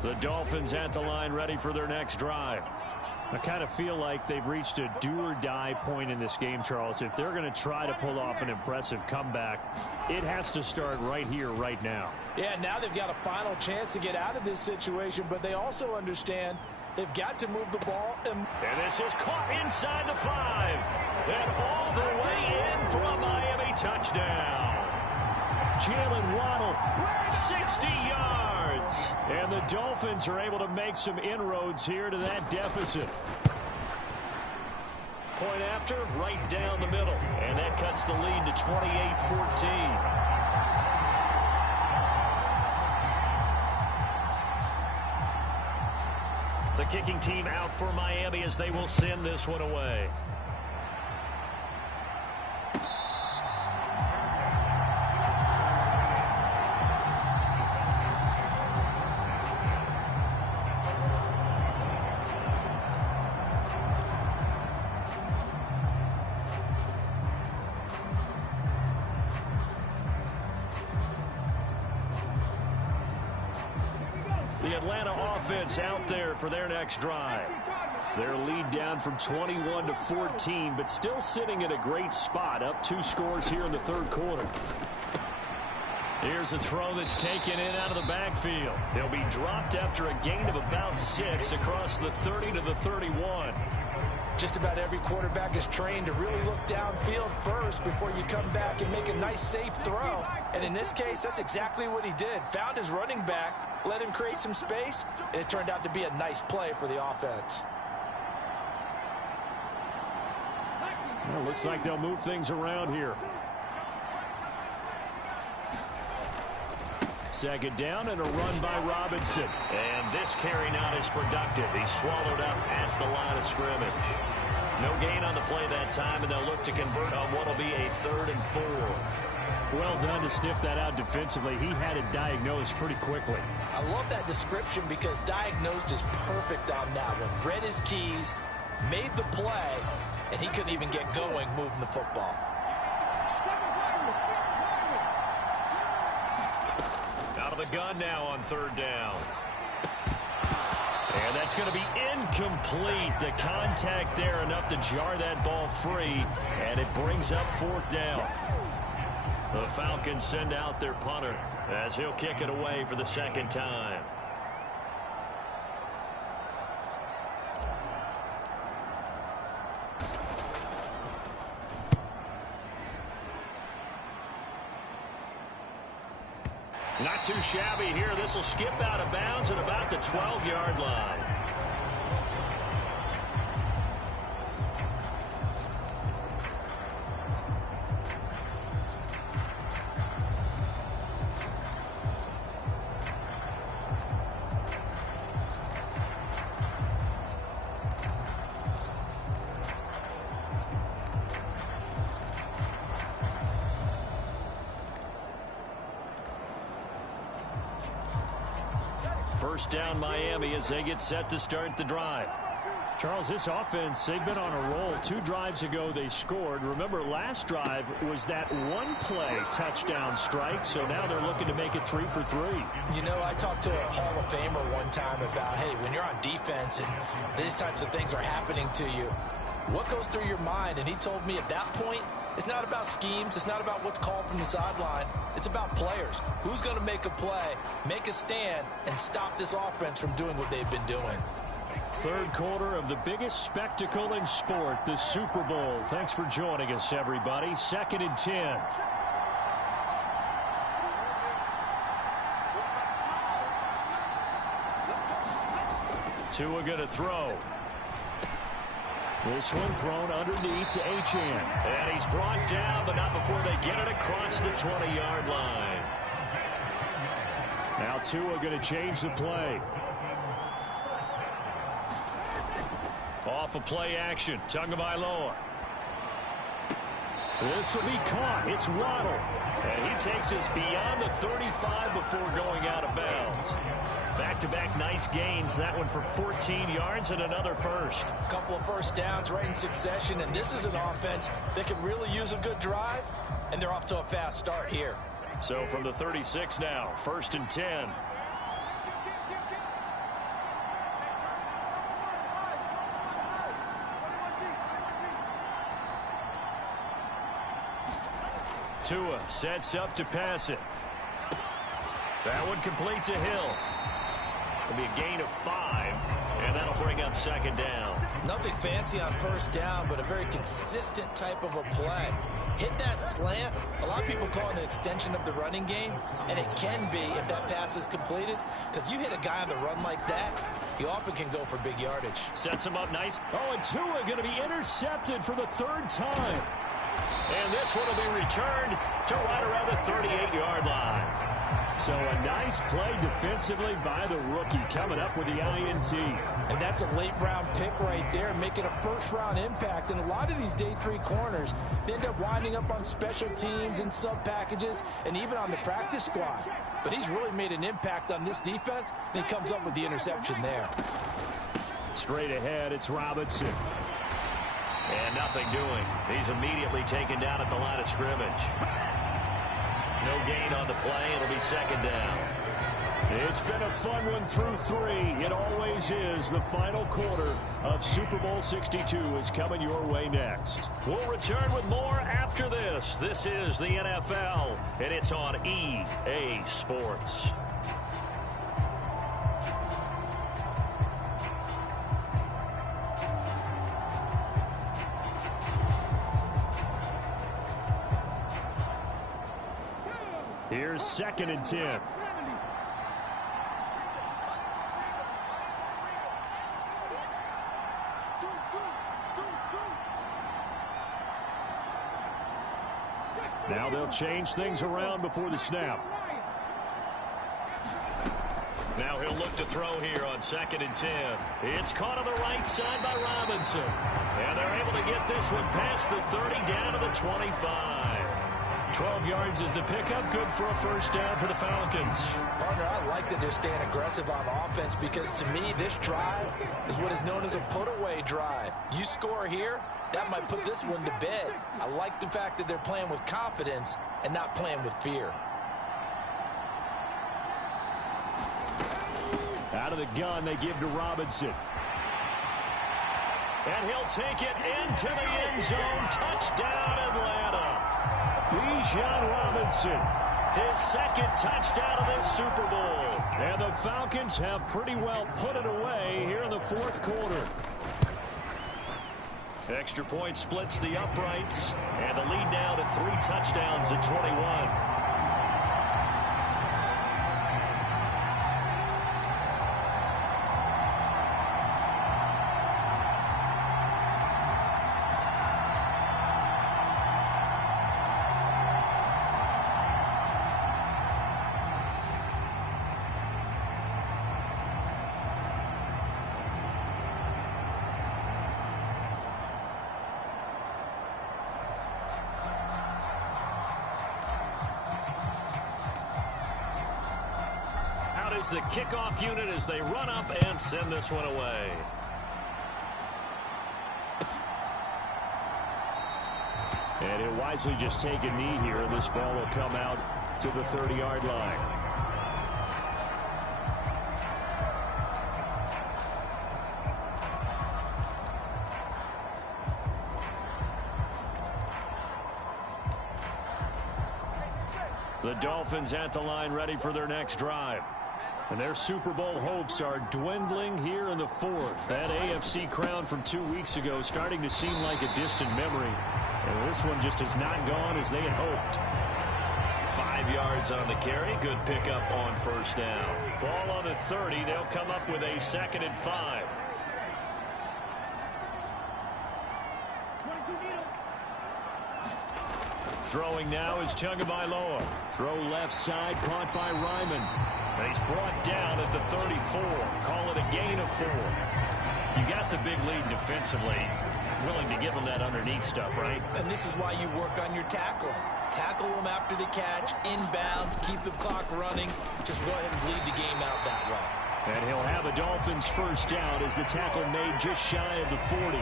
The Dolphins at the line, ready for their next drive. I kind of feel like they've reached a do-or-die point in this game, Charles. If they're going to try to pull off an impressive comeback, it has to start right here, right now. Yeah, now they've got a final chance to get out of this situation, but they also understand they've got to move the ball. And this is caught inside the 5. And all the way in for a Miami touchdown. Jalen Waddle, 60 yards. And the Dolphins are able to make some inroads here to that deficit. Point after, right down the middle. And that cuts the lead to 28-14. The kicking team out for Miami as they will send this one away. The Atlanta offense out there for their next drive. Their lead down from 21 to 14, but still sitting in a great spot, up 2 scores here in the 3rd quarter. Here's a throw that's taken in out of the backfield. They'll be dropped after a gain of about 6 across the 30 to the 31. Just about every quarterback is trained to really look downfield first before you come back and make a nice, safe throw. And in this case, that's exactly what he did. Found his running back, let him create some space, and it turned out to be a nice play for the offense. Well, looks like they'll move things around here. 2nd down and a run by Robinson. And this carry not as productive. He's swallowed up at the line of scrimmage. No gain on the play that time, and they'll look to convert on what will be a 3rd and 4. Well done to sniff that out defensively. He had it diagnosed pretty quickly. I love that description because diagnosed is perfect on that one. Read his keys, made the play, and he couldn't even get going moving the football. Out of the gun now on third down. And that's going to be incomplete. The contact there enough to jar that ball free, and it brings up fourth down. The Falcons send out their punter as he'll kick it away for the second time. Not too shabby here. This will skip out of bounds at about the 12-yard line. First down Miami as they get set to start the drive. Charles, this offense, they've been on a roll. 2 drives ago they scored. Remember, last drive was that one-play touchdown strike, so now they're looking to make it 3 for 3. You know, I talked to a Hall of Famer one time about, hey, when you're on defense and these types of things are happening to you, what goes through your mind? And he told me at that point, it's not about schemes. It's not about what's called from the sideline. It's about players. Who's going to make a play, make a stand, and stop this offense from doing what they've been doing. Third quarter of the biggest spectacle in sport, the Super Bowl. Thanks for joining us, everybody. 2nd and 10. Tua going to throw. This one thrown underneath to Szn4. And he's brought down, but not before they get it across the 20-yard line. Now Tua going to change the play. Off of play action. Tagovailoa. This will be caught. It's Waddle. And he takes us beyond the 35 before going out of bounds. Back-to-back nice gains. That one for 14 yards and another first. A couple of first downs right in succession, and this is an offense that can really use a good drive, and they're off to a fast start here. So from the 36 now, 1st and 10. Tua sets up to pass it. That one complete to Hill. It'll be a gain of 5, and that'll bring up 2nd down. Nothing fancy on first down, but a very consistent type of a play. Hit that slant. A lot of people call it an extension of the running game, and it can be if that pass is completed, because you hit a guy on the run like that, he often can go for big yardage. Sets him up nice. Oh, and Tua going to be intercepted for the 3rd time. And this one will be returned to right around the 38-yard line. So a nice play defensively by the rookie, coming up with the INT. And that's a late-round pick right there, making a first-round impact. And a lot of these day 3 corners, they end up winding up on special teams and sub-packages and even on the practice squad. But he's really made an impact on this defense, and he comes up with the interception there. Straight ahead, it's Robinson. And nothing doing. He's immediately taken down at the line of scrimmage. No gain on the play. It'll be 2nd down. It's been a fun one through 3. It always is. The final quarter of Super Bowl 62 is coming your way next. We'll return with more after this. This is the NFL, and it's on EA Sports. Here's 2nd and 10. Now they'll change things around before the snap. Now he'll look to throw here on 2nd and 10. It's caught on the right side by Robinson. And they're able to get this one past the 30 down to the 25. 12 yards is the pickup. Good for a first down for the Falcons. Partner, I like that they're staying aggressive on offense because to me, this drive is what is known as a put-away drive. You score here, that might put this one to bed. I like the fact that they're playing with confidence and not playing with fear. Out of the gun, they give to Robinson. And he'll take it into the end zone. Touchdown, Atlanta. Bijan Robinson, his second touchdown of this Super Bowl. And the Falcons have pretty well put it away here in the fourth quarter. Extra point splits the uprights. And the lead now to 3 touchdowns at 21. Is the kickoff unit as they run up and send this one away. And he'll wisely just take a knee here, and this ball will come out to the 30-yard line. The Dolphins at the line, ready for their next drive. And their Super Bowl hopes are dwindling here in the fourth. That AFC crown from 2 weeks ago starting to seem like a distant memory. And this one just has not gone as they had hoped. 5 yards on the carry. Good pickup on first down. Ball on the 30. They'll come up with a 2nd and 5. Throwing now is Tagovailoa. Throw left side, caught by Ryman. And he's brought down at the 34. Call it a gain of 4. You got the big lead defensively. Willing to give them that underneath stuff, right? And this is why you work on your tackling. Tackle them after the catch, inbounds, keep the clock running. Just go ahead and bleed the game out that way. And he'll have a Dolphins first down as the tackle made just shy of the 40.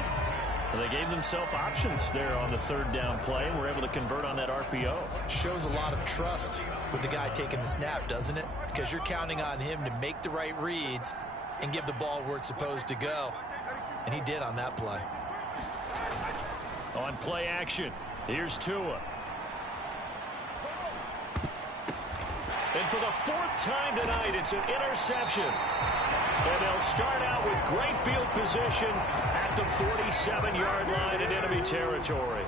Well, they gave themselves options there on the 3rd down play and were able to convert on that RPO. Shows a lot of trust with the guy taking the snap, doesn't it? Because you're counting on him to make the right reads and give the ball where it's supposed to go. And he did on that play. On play action, here's Tua. And for the 4th time tonight, it's an interception. And they'll start out with great field position at the 47-yard line in enemy territory.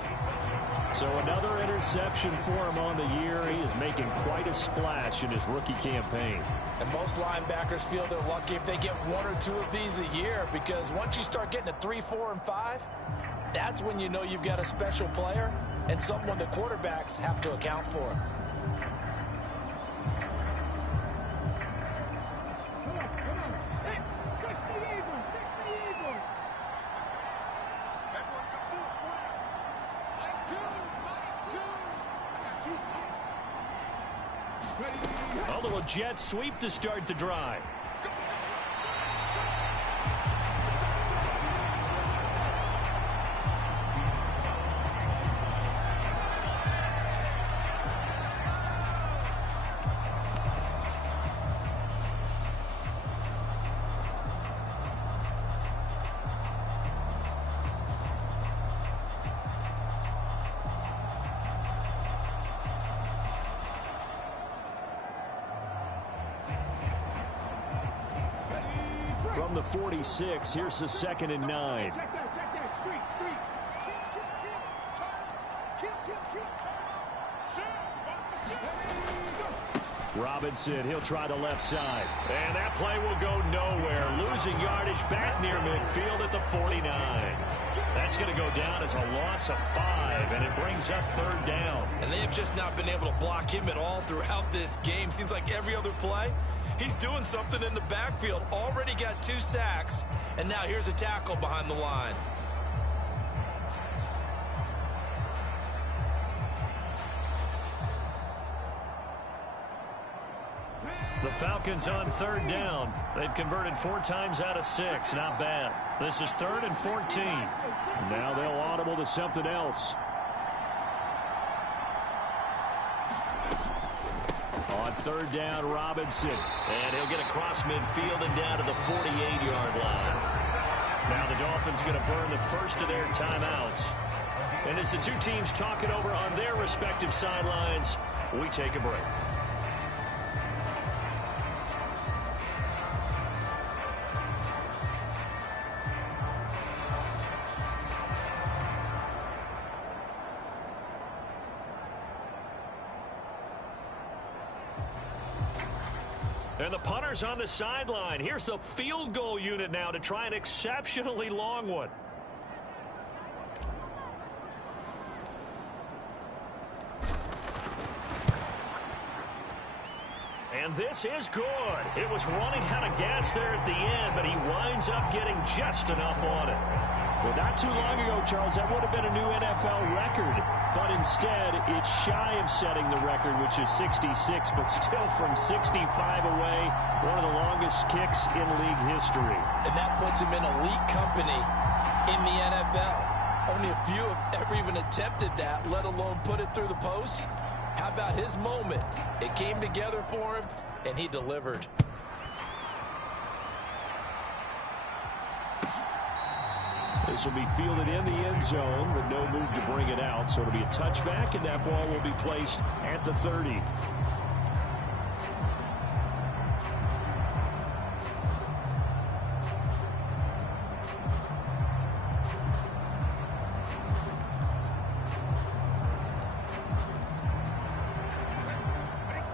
So another interception for him on the year. He is making quite a splash in his rookie campaign. And most linebackers feel they're lucky if they get 1 or 2 of these a year, because once you start getting to 3, 4, and 5, that's when you know you've got a special player and someone the quarterbacks have to account for. A little jet sweep to start the drive. From the 46, here's the 2nd and 9. Robinson, he'll try the left side. And that play will go nowhere. Losing yardage back near midfield at the 49. That's going to go down as a loss of 5, and it brings up 3rd down. And they have just not been able to block him at all throughout this game. Seems like every other play, he's doing something in the backfield. Already got 2 sacks, and now here's a tackle behind the line. Falcons on third down. They've converted 4 times out of 6. Not bad. This is 3rd and 14. Now they'll audible to something else. On third down, Robinson. And he'll get across midfield and down to the 48-yard line. Now the Dolphins going to burn the first of their timeouts. And as the two teams talk it over on their respective sidelines, we take a break. And the punter's on the sideline. Here's the field goal unit now to try an exceptionally long one. And this is good. It was running out of gas there at the end, but he winds up getting just enough on it. Well, not too long ago, Charles, that would have been a new NFL record. But instead, it's shy of setting the record, which is 66, but still from 65 away, one of the longest kicks in league history. And that puts him in elite company in the NFL. Only a few have ever even attempted that, let alone put it through the post. How about his moment? It came together for him, and he delivered. This will be fielded in the end zone, but no move to bring it out. So it'll be a touchback, and that ball will be placed at the 30.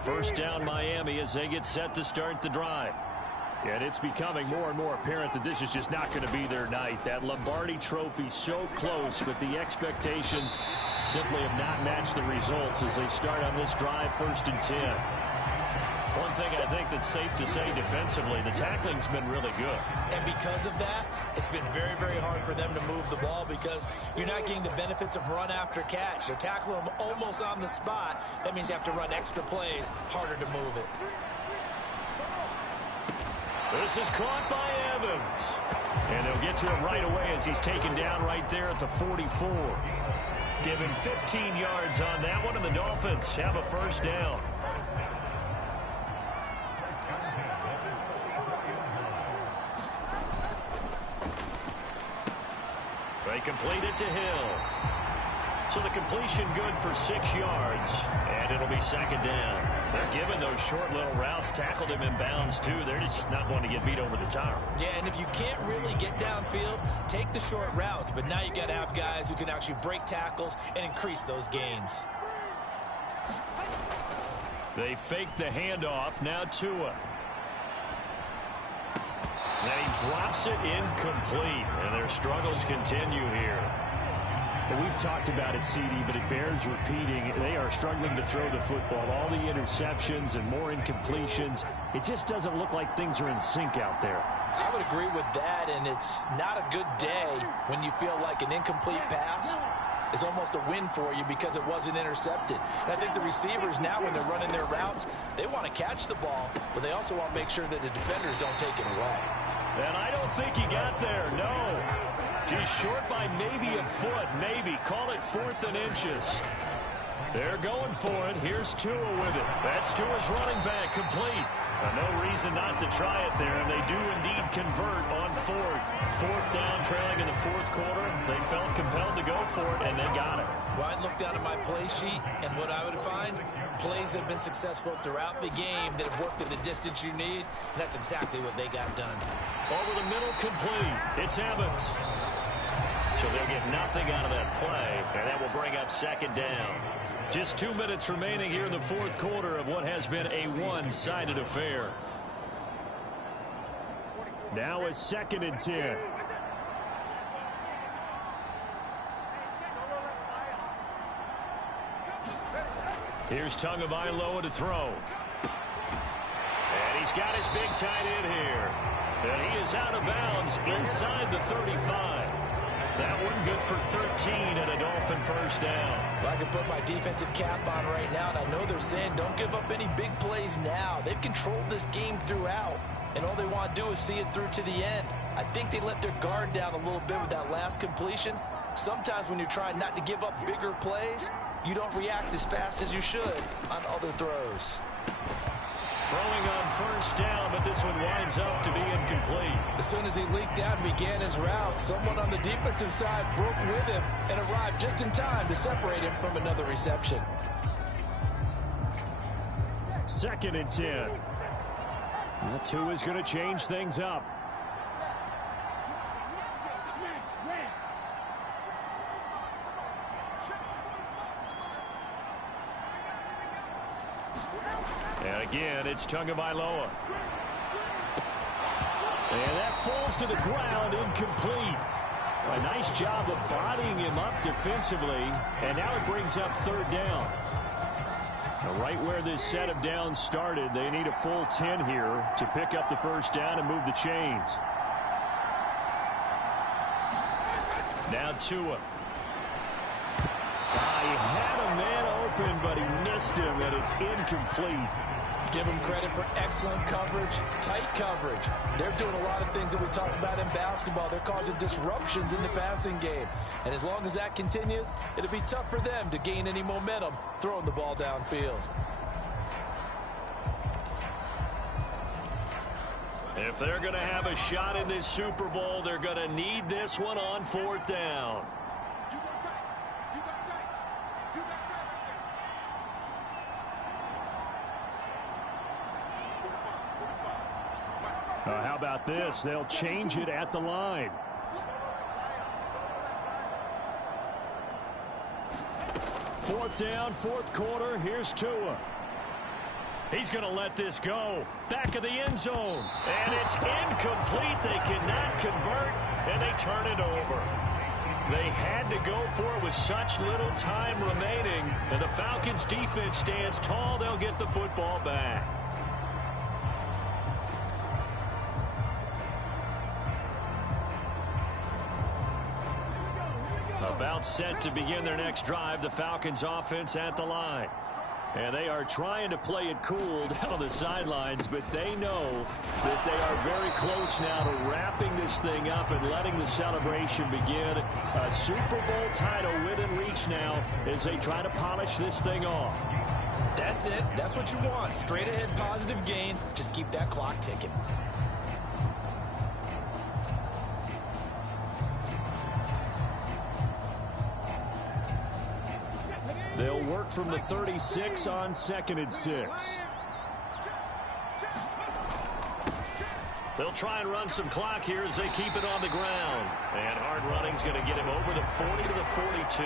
First down Miami as they get set to start the drive. And it's becoming more and more apparent that this is just not going to be their night. That Lombardi trophy so close, but the expectations simply have not matched the results as they start on this drive 1st and 10. One thing I think that's safe to say defensively, the tackling's been really good. And because of that, it's been very, very hard for them to move the ball because you're not getting the benefits of run after catch. They're tackling them almost on the spot. That means you have to run extra plays, harder to move it. This is caught by Evans. And they'll get to him right away as he's taken down right there at the 44. Given 15 yards on that one, and the Dolphins have a first down. They complete it to Hill. So the completion good for 6 yards, and it'll be 2nd down. They're giving those short little routes, tackled him in bounds too. They're just not going to get beat over the top. Yeah, and if you can't really get downfield, take the short routes. But now you got to have guys who can actually break tackles and increase those gains. They fake the handoff. Now Tua. And he drops it incomplete, and their struggles continue here. Well, we've talked about it, CD, but it bears repeating. They are struggling to throw the football. All the interceptions and more incompletions. It just doesn't look like things are in sync out there. I would agree with that, and it's not a good day when you feel like an incomplete pass is almost a win for you because it wasn't intercepted. And I think the receivers now, when they're running their routes, they want to catch the ball, but they also want to make sure that the defenders don't take it away. And I don't think he got there, no. Just short by maybe a foot, maybe. Call it 4th and inches. They're going for it. Here's Tua with it. That's Tua's running back, complete. No reason not to try it there, and they do indeed convert on 4th. 4th down, trailing in the 4th quarter. They felt compelled to go for it, and they got it. Well, I'd look down at my play sheet, and what I would find, plays have been successful throughout the game that have worked at the distance you need, and that's exactly what they got done. Over the middle, complete. It's Evans. So they'll get nothing out of that play, and that will bring up 2nd down. Just 2 minutes remaining here in the 4th quarter of what has been a one-sided affair. Now a 2nd and 10. Here's Tagovailoa to throw. And he's got his big tight end here. And he is out of bounds inside the 35. That one good for 13 and a Dolphin first down. Well, I can put my defensive cap on right now, and I know they're saying don't give up any big plays now. They've controlled this game throughout, and all they want to do is see it through to the end. I think they let their guard down a little bit with that last completion. Sometimes when you're trying not to give up bigger plays, you don't react as fast as you should on other throws. Throwing on first down, but this one winds up to be incomplete. As soon as he leaked out and began his route, someone on the defensive side broke with him and arrived just in time to separate him from another reception. 2nd and 10. Well, Tua is going to change things up. And again, it's Tagovailoa. And that falls to the ground, incomplete. A nice job of bodying him up defensively, and now it brings up 3rd down. Now, right where this set of downs started, they need a full 10 here to pick up the first down and move the chains. Now Tua. He had a man open, but he missed him, and it's incomplete. Give them credit for excellent coverage, tight coverage. They're doing a lot of things that we talk about in basketball. They're causing disruptions in the passing game. And as long as that continues, it'll be tough for them to gain any momentum throwing the ball downfield. If they're going to have a shot in this Super Bowl, they're going to need this one on 4th down. How about this? They'll change it at the line. Fourth down, 4th quarter. Here's Tua. He's going to let this go. Back of the end zone. And it's incomplete. They cannot convert, and they turn it over. They had to go for it with such little time remaining. And the Falcons defense stands tall. They'll get the football back. About set to begin their next drive, the Falcons offense at the line. And they are trying to play it cool down on the sidelines, but they know that they are very close now to wrapping this thing up and letting the celebration begin. A Super Bowl title within reach now as they try to polish this thing off. That's it. That's what you want. Straight ahead positive gain. Just keep that clock ticking. They'll work from the 36 on 2nd and 6. They'll try and run some clock here as they keep it on the ground. And hard running's going to get him over the 40 to the 42.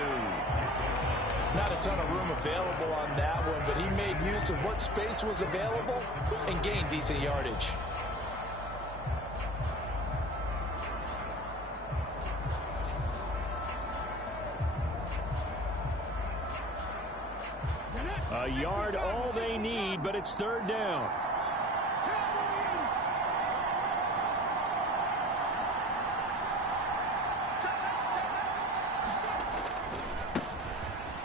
Not a ton of room available on that one, but he made use of what space was available and gained decent yardage. A yard all they need, but it's 3rd down.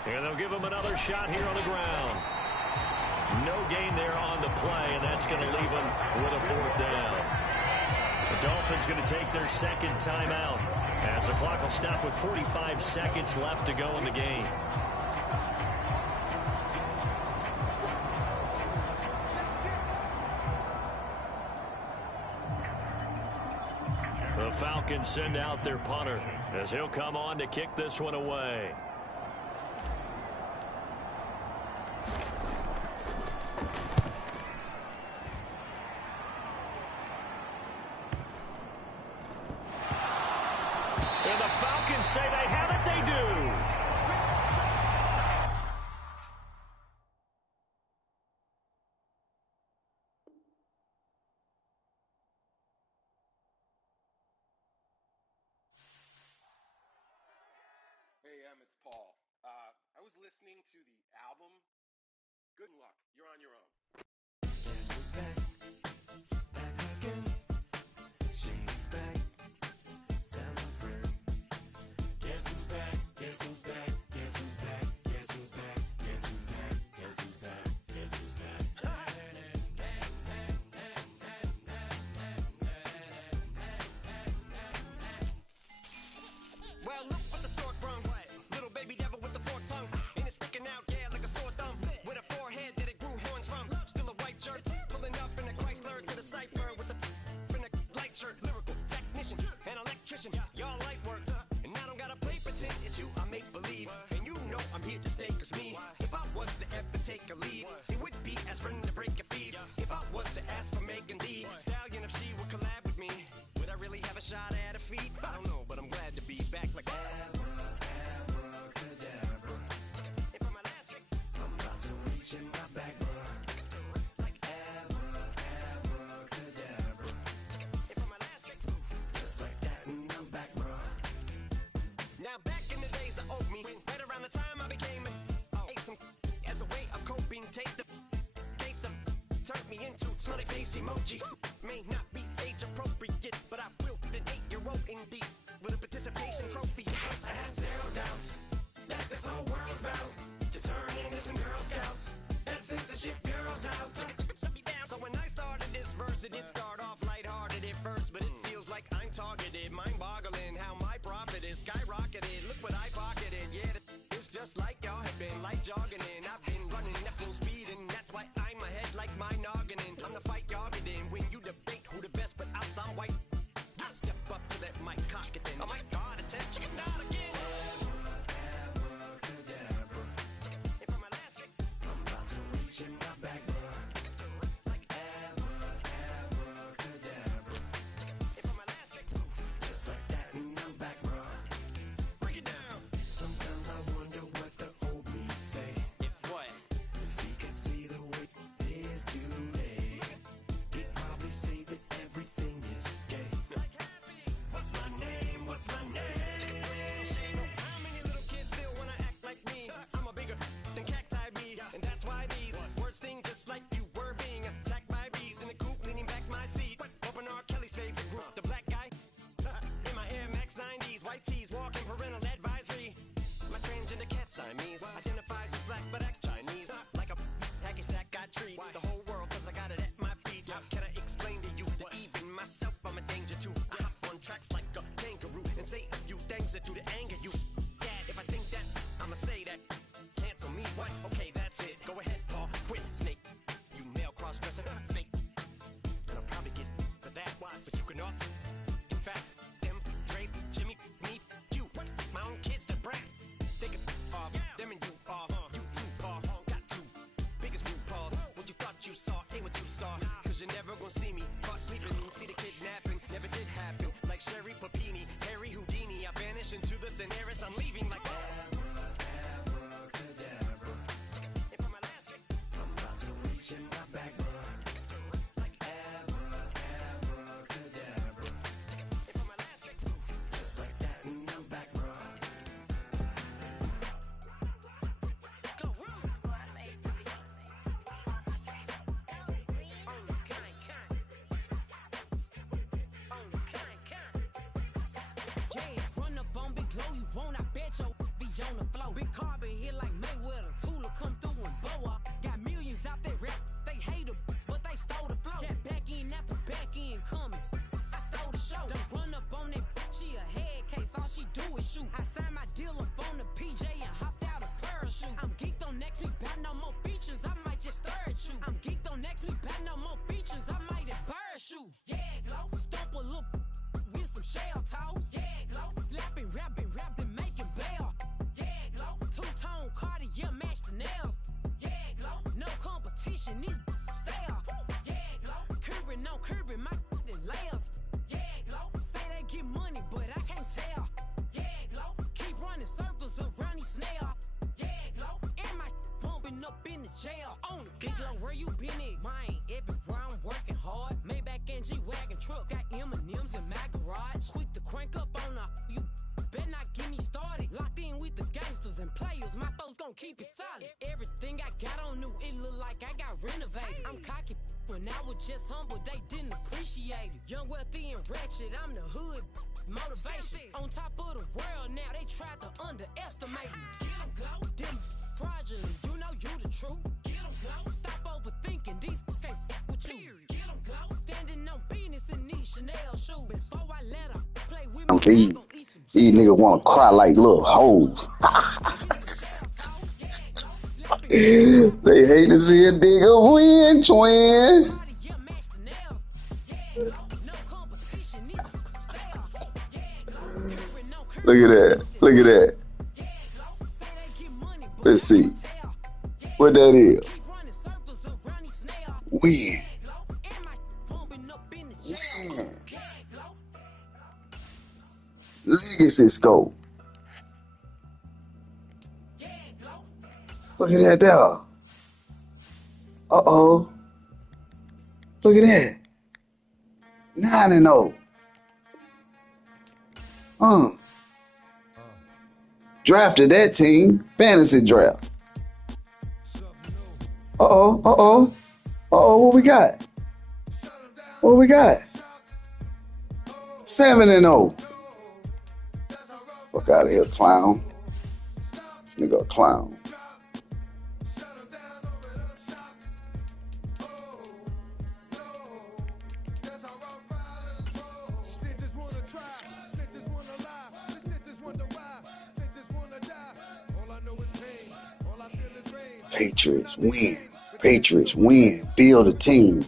And they'll give him another shot here on the ground. No gain there on the play, and that's going to leave him with a 4th down. The Dolphins going to take their 2nd timeout as the clock will stop with 45 seconds left to go in the game. The Falcons send out their punter as he'll come on to kick this one away. And the Falcons say they have it, they do. It's Paul. I was listening to the album. Good luck. You're on your own. 'Cause me, if I was to ever take a lead, it would be aspirin to break your feet. If I was to ask for Megan Thee Stallion, if she would collab with me, would I really have a shot at her feet? I don't know, but I'm glad to be back like abracadabra. And for my last trick, I'm about to reach in my bag, like abracadabra. And for my last trick, just like that, and I'm back, bro. Now back in the days of old me, right around the time I became ate some as a way of coping. Take the case of turned me into smiley face emoji. May not be age appropriate, but I will be an 8-year-old indeed with a participation trophy. Yes, I have zero doubts that this whole world's bound to turn into some Girl Scouts. That censorship bureau's out. So when I started this verse, it did start off lighthearted at first, but it feels like I'm targeted, mind-boggling how my profit is skyrocketed. Look what I pocketed, yeah, it's just like y'all have been like jogging in. I've been running at full speed, and that's why I'm ahead like my noggin. I'm the fight y'all get in when you debate who the best, but I'm some white. I step up to that mic, cock it then. Oh my God, attention, not again. Abracadabra. And for my last trick, I'm about to reach in my bag, like abracadabra. And for my last trick, just like that, and I'm back, bro. Break it down. Sometimes I wonder what the old me'd say. If what? If he could see the way it is today, he'd probably say that everything is gay. What's my name? What's my name? So how many little kids still wanna act like me? I'm a bigger than cacti me, and that's why these words sting just like you were being attacked by bees in the coop, leaning back my seat. Open R. Kelly's favorite group, the black guy. In my Air Max 90s, white tees, walking parental advisory. My transgender cat Siamese identifies as black but acts Chinese. Like a hacky sack, I treat the whole world 'cause I got it at my feet. How can I explain to you that even myself I'm a danger to? I hop on tracks like a kangaroo and say a few things that to the anger you. Dad, if I think that, I'ma say that. Cancel me, what? Okay, that's it. Go ahead, Paul. Quit, snake. You male cross-dresser, fake. And I'll probably get for that, but you can all. In fact, them, Dre, Jimmy, me, you. My own kids, the brass. They can off, them and you off. You too, Paul. Got two biggest root paws. What you thought you saw ain't what you saw. 'Cause you're never gonna see me caught sleeping. See the kidnapping, never did happen. Like Sherry Papini, Harry Houdini. I vanish into the thin air as I'm leaving like abracadabra. And for my last trick, I'm about to reach in my bag, like abracadabra. And for my last trick, just like that, and I'm back, bro. Go room. Yeah, run up on Big Glow, you won't, I bet your be on the floor. Big carbon here like Mayweather, Tula come through and blow up. Got millions out there rap, they hate them, but they stole the flow. Got back in after back end coming, I stole the show. Don't run up on that bitch, she a head case, all she do is shoot. I signed my deal up on the PJ and hopped out a parachute. I'm geeked on next week, bout no more features, I might just stir at you. I'm geeked on next week, bout no more features, I might embarrass you. Yeah, Glow, stomp a little with some shell toes. Yeah, Glow, slapping, rapping, making bail. Yeah, Glow, two-tone Cartier match the nails. Yeah, Glow, no competition, these stale. Yeah, Glow, curbing, no curbing, my layers. Yeah, Glow, say they get money, but I can't tell. Yeah, Glow, keep running circles around these snails. Yeah, Glow, and my bumping up in the jail. On the Big Glow, where you been at? Mine, everywhere I'm working hard. Maybach and G-Wagon truck, got M&M's in my garage. Quick to crank up on her, you better not get me started. Locked in with the gangsters and players, my folks gon' keep it solid. Everything I got on new, it look like I got renovated. I'm cocky when I was just humble, they didn't appreciate it. Young, wealthy, and ratchet, I'm the hood motivation. On top of the world now, they tried to underestimate me. Get 'em, Glow, them fraudulent, you know you the truth. Get 'em, Glow, stop overthinking, these can't with you. Get 'em, Glow, standing on business in these Chanel shoes. Before I let her play with me, These niggas wanna cry like little hoes. They hate to see a nigga win, twin. Look at that. Look at that. Let's see. What that is? Win. Win. Legacy score. Look at that there. Uh-oh. Look at that. 9-0. Drafted that team. Fantasy draft. Uh-oh. What we got? 7-0. Fuck out of here, clown. Nigga, a clown. Patriots win. Build a team.